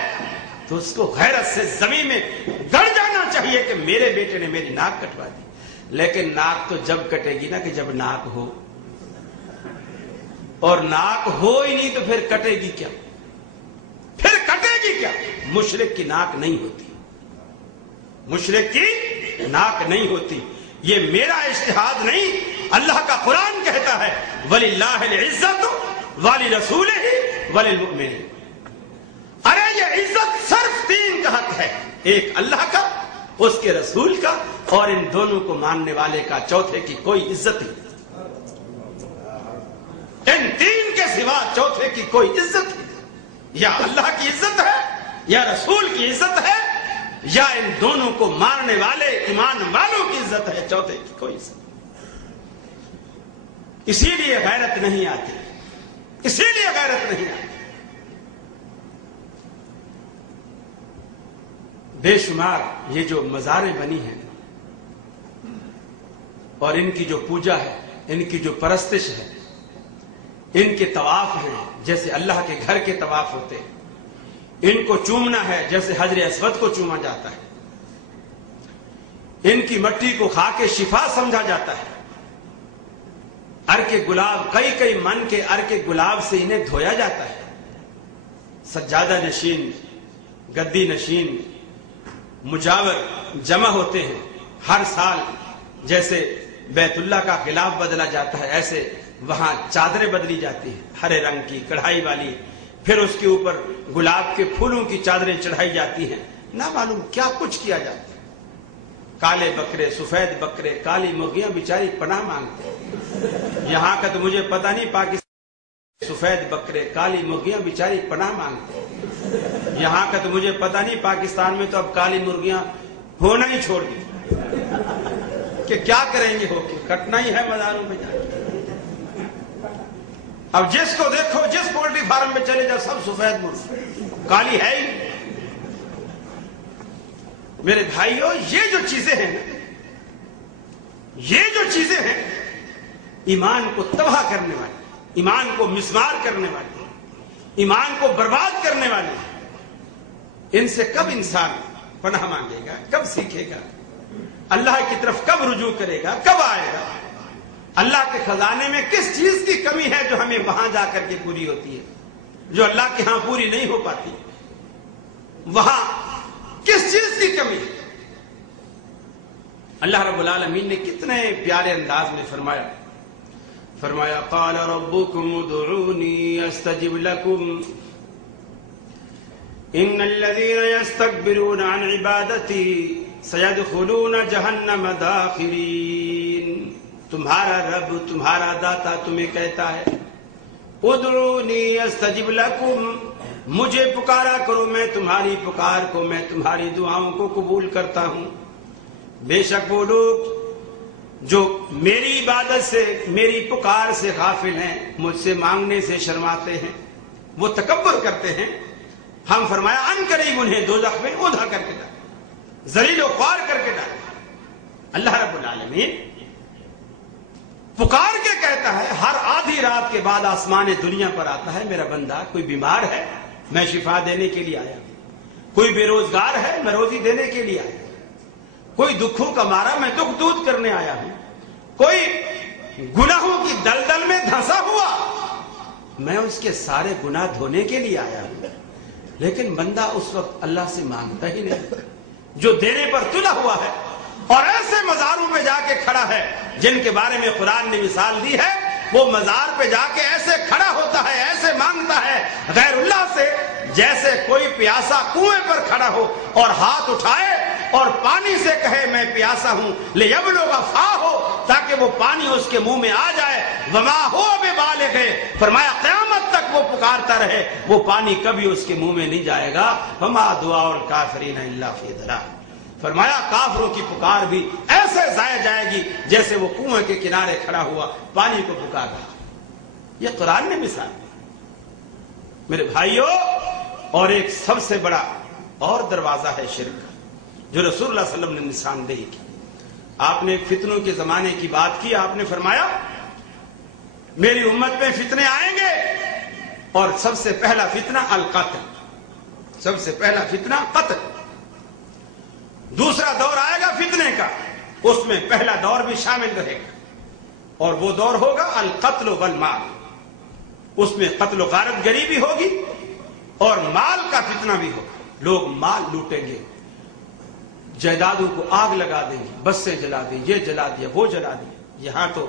تو اس کو غیرت سے زمین میں گڑ جانا چاہیے کہ میرے بیٹے نے میری ناک کٹوا دی. لیکن ناک تو جب کٹے گی نا کہ جب ناک ہو، اور ناک ہو ہی نہیں تو پھر کٹے گی کیا؟ پھر کٹے گی کیا؟ مشرک کی ناک نہیں ہوتی، مشرک کی ناک نہیں ہوتی. یہ میرا اجتہاد نہیں، اللہ کا قرآن کہتا ہے وَلِلَّهِ الْعِزَّةُ وَلِرَسُولِهِ وَلِلْمُؤْمِنِينَ. ارے یہ عزت صرف 3 کا حق ہے، ایک اللہ کا، اس کے رسول کا، اور ان دونوں کو ماننے والے کا. چوتھے کی کوئی عزت نہیں، ان 3 کے سوا چوتھے کی کوئی عزت نہیں. یا اللہ کی عزت ہے، یا رسول کی عزت ہے، یا ان دونوں کو ماننے والے ایمان والوں کی عزت ہے. چوتھے کی کوئی عزت نہیں. اسی لیے غیرت نہیں آتی، اسی لیے غیرت نہیں آتی. بے شمار یہ جو مزاریں بنی ہیں اور ان کی جو پوجا ہے، ان کی جو پرستش ہے، ان کے طواف ہیں جیسے اللہ کے گھر کے طواف ہوتے ہیں. ان کو چومنا ہے جیسے حجر اسود کو چوما جاتا ہے. ان کی مٹی کو کھا کے شفا سمجھا جاتا ہے. ارک گلاب، کئی من کے ارک گلاب سے انہیں دھویا جاتا ہے. سجادہ نشین، گدی نشین، مجاور جمع ہوتے ہیں. ہر سال جیسے بیت اللہ کا غلاف بدلا جاتا ہے، ایسے وہاں چادریں بدلی جاتی ہیں، ہرے رنگ کی کڑھائی والی. پھر اس کے اوپر گلاب کے پھولوں کی چادریں چڑھائی جاتی ہیں. نہ معلوم کیا کچھ کیا جاتا ہے. کالے بکرے، سفید بکرے، کالی مرغیاں بیچاری پناہ مانگتے ہیں. یہاں کا تو مجھے پتہ نہیں، پاکستان سفید بکرے، کالی مرغیاں بیچاری پناہ مانگتے ہیں. یہاں کا تو مجھے پتا نہیں، پاکستان میں تو اب کالی مرغیاں ہونا ہی چھوڑ دی کہ کیا کریں گے ہو کے، کٹنا ہی ہے مزاروں میں جا کے۔ اب جس کو دیکھو، جس پولٹری فارم میں چلے جاؤ، سب سفید مرغ، کالی ہے ہی۔ میرے بھائیوں، یہ جو چیزیں ہیں، یہ جو چیزیں ہیں، ایمان کو تباہ کرنے والی، ایمان کو مسمار کرنے والی، ایمان کو برباد کرنے والے، ان سے کب انسان پناہ مانگے گا، کب سیکھے گا، اللہ کی طرف کب رجوع کرے گا، کب آئے گا؟ اللہ کے خزانے میں کس چیز کی کمی ہے جو ہمیں وہاں جا کر کے پوری ہوتی ہے، جو اللہ کے ہاں پوری نہیں ہو پاتی؟ وہاں کس چیز کی کمی ہے؟ اللہ رب العالمین نے کتنے پیارے انداز میں فرمایا قال ربكم ادعوني استجب لكم ان الذين يستكبرون عن عبادتي سيدخلون جہنم داخرین۔ تمہارا رب، تمہارا داتا تمہیں کہتا ہے ادعونی استجب لکم، مجھے پکارا کرو، میں تمہاری پکار کو، میں تمہاری دعاؤں کو قبول کرتا ہوں۔ بے شک وہ لوگ جو میری عبادت سے، میری پکار سے غافل ہیں، مجھ سے مانگنے سے شرماتے ہیں، وہ تکبر کرتے ہیں، ہم فرمایا ان قریب انہیں دوزخ میں اودھا کر کے ڈالیں، ذلیل و خوار کر کے ڈالیں۔ اللہ رب العالمین پکار کے کہتا ہے، ہر آدھی رات کے بعد آسمان دنیا پر آتا ہے، میرا بندہ کوئی بیمار ہے، میں شفا دینے کے لیے آیا ہوں، کوئی بے روزگار ہے، میں روزی دینے کے لیے آیا ہوں، کوئی دکھوں کا مارا، میں دکھ دور کرنے آیا ہوں، کوئی گناہوں کی دلدل میں دھنسا ہوا، میں اس کے سارے گناہ دھونے کے لیے آیا ہوں۔ لیکن بندہ اس وقت اللہ سے مانگتا ہی نہیں، جو دینے پر تلا ہوا ہے، اور ایسے مزاروں پہ جا کے کھڑا ہے جن کے بارے میں قرآن نے مثال دی ہے، وہ مزار پہ جا کے ایسے کھڑا ہوتا ہے، ایسے مانگتا ہے غیر اللہ سے، جیسے کوئی پیاسا کنویں پر کھڑا ہو اور ہاتھ اٹھائے اور پانی سے کہے میں پیاسا ہوں، لیبلغ فاہ، تاکہ وہ پانی اس کے منہ میں آ جائے، وما ہو ببالغ، فرمایا قیامت تک وہ پکارتا رہے، وہ پانی کبھی اس کے منہ میں نہیں جائے گا۔ وما دعاء الکافرین الا فی ضلال، فرمایا کافروں کی پکار بھی ایسے ضائع جائے گی جیسے وہ کنویں کے کنارے کھڑا ہوا پانی کو پکار رہا۔ یہ قرآن نے مثال دی میرے بھائیوں۔ اور ایک سب سے بڑا اور دروازہ ہے شرک، جو رسول اللہ صلی اللہ علیہ وسلم نے نشاندہی کی۔ آپ نے فتنوں کے زمانے کی بات کی، آپ نے فرمایا میری امت میں فتنے آئیں گے، اور سب سے پہلا فتنہ القتل، سب سے پہلا فتنہ قتل۔ دوسرا دور آئے گا فتنے کا، اس میں پہلا دور بھی شامل رہے گا، اور وہ دور ہوگا القتل والمال، اس میں قتل و غارت گری بھی ہوگی اور مال کا فتنہ بھی ہوگا۔ لوگ مال لوٹیں گے، جائیدادوں کو آگ لگا دیں گے، بسیں جلا دیں، یہ جلا دیا، وہ جلا دیا۔ یہاں تو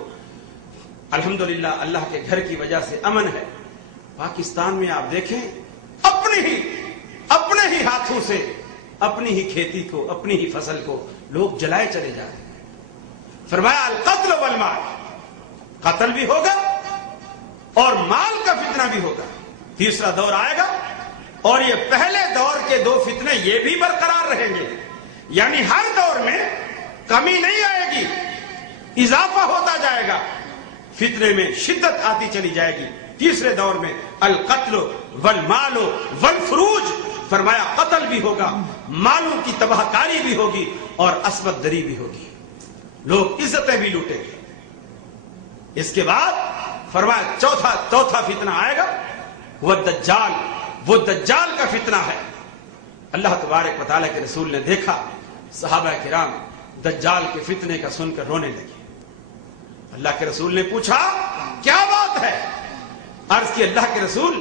الحمدللہ اللہ کے گھر کی وجہ سے امن ہے۔ پاکستان میں آپ دیکھیں، اپنے ہی ہاتھوں سے اپنی ہی کھیتی کو، اپنی ہی فصل کو لوگ جلائے چلے جا رہے ہیں۔ فرمایا القتل والمال، قتل بھی ہوگا اور مال کا فتنہ بھی ہوگا۔ تیسرا دور آئے گا، اور یہ پہلے دور کے دو فتنے یہ بھی برقرار رہیں گے، یعنی ہر دور میں کمی نہیں آئے گی، اضافہ ہوتا جائے گا، فتنے میں شدت آتی چلی جائے گی۔ تیسرے دور میں القتل والمال والفروج، فرمایا قتل بھی ہوگا، مالوں کی تباہ کاری بھی ہوگی اور عصمت دری بھی ہوگی، لوگ عزتیں بھی لوٹیں گے۔ اس کے بعد فرمایا چوتھا فتنہ آئے گا، وہ دجال، وہ دجال کا فتنہ ہے۔ اللہ تبارک و تعالیٰ کے رسول نے دیکھا، صحابہ کرام دجال کے فتنے کا سن کر رونے لگے۔ اللہ کے رسول نے پوچھا کیا بات ہے؟ عرض کی اللہ کے رسول،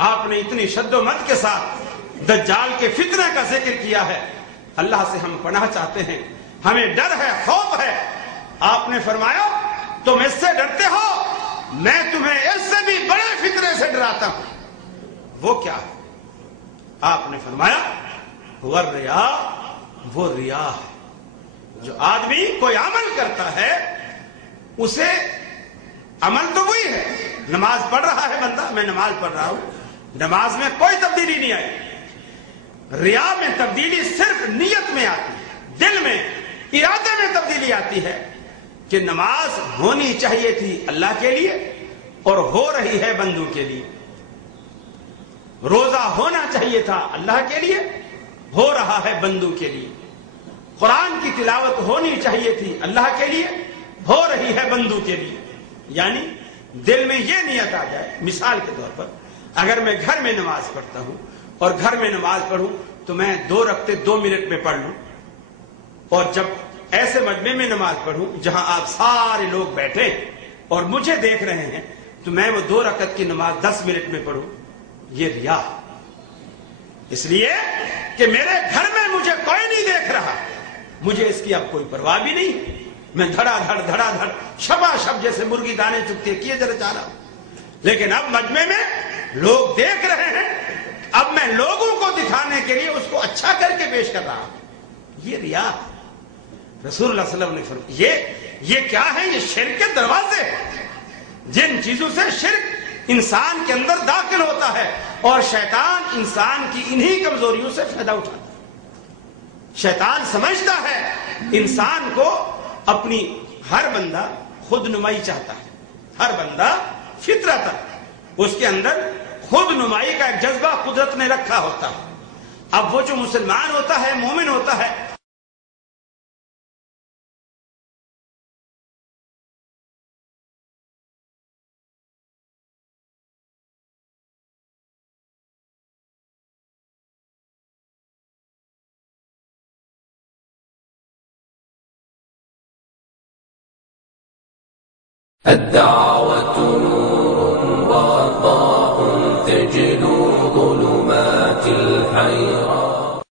آپ نے اتنی شد و مد کے ساتھ دجال کے فتنے کا ذکر کیا ہے، اللہ سے ہم پناہ چاہتے ہیں، ہمیں ڈر ہے، خوف ہے۔ آپ نے فرمایا تم اس سے ڈرتے ہو، میں تمہیں اس سے بھی بڑے فتنے سے ڈراتا ہوں۔ وہ کیا ہے؟ آپ نے فرمایا والریا، وہ ریا ہے۔ جو آدمی کوئی عمل کرتا ہے، اسے عمل تو وہی ہے، نماز پڑھ رہا ہے بندہ، میں نماز پڑھ رہا ہوں، نماز میں کوئی تبدیلی نہیں آئی، ریا میں تبدیلی صرف نیت میں آتی ہے، دل میں ارادے میں تبدیلی آتی ہے کہ نماز ہونی چاہیے تھی اللہ کے لیے اور ہو رہی ہے بندوں کے لیے، روزہ ہونا چاہیے تھا اللہ کے لیے، ہو رہا ہے بندوں کے لیے، قرآن کی تلاوت ہونی چاہیے تھی اللہ کے لیے، ہو رہی ہے بندوں کے لیے۔ یعنی دل میں یہ نیت آ جائے، مثال کے طور پر اگر میں گھر میں نماز پڑھتا ہوں اور گھر میں نماز پڑھوں تو میں 2 رکعتیں 2 منٹ میں پڑھ لوں، اور جب ایسے مجمع میں نماز پڑھوں جہاں آپ سارے لوگ بیٹھے اور مجھے دیکھ رہے ہیں تو میں وہ 2 رکعت کی نماز 10 منٹ میں پڑھوں، یہ ریا، اس لیے کہ میرے گھر میں مجھے کوئی نہیں دیکھ رہا، مجھے اس کی اب کوئی پرواہ بھی نہیں، میں دھڑا دھڑ شبا شب جیسے مرغی دانے چکتے کیے جرا چاہ رہا ہوں، لیکن اب مجمع میں لوگ دیکھ رہے ہیں، اب میں لوگوں کو دکھانے کے لیے اس کو اچھا کر کے پیش کر رہا ہوں، یہ ریا۔ رسول اللہ صلی اللہ علیہ وسلم نے فرمایا یہ کیا ہے؟ یہ شرک کے دروازے ہیں، جن چیزوں سے شرک انسان کے اندر داخل ہوتا ہے اور شیطان انسان کی انہی کمزوریوں سے فائدہ اٹھاتا ہے۔ شیطان سمجھتا ہے انسان کو اپنی، ہر بندہ خود نمائی چاہتا ہے، ہر بندہ فطرت اس کے اندر خود نمائی کا ایک جذبہ قدرت نے رکھا ہوتا ہے۔ اب وہ جو مسلمان ہوتا ہے، مومن ہوتا ہے، الدعوة نور وضاء تجلو ظلمات الحيرة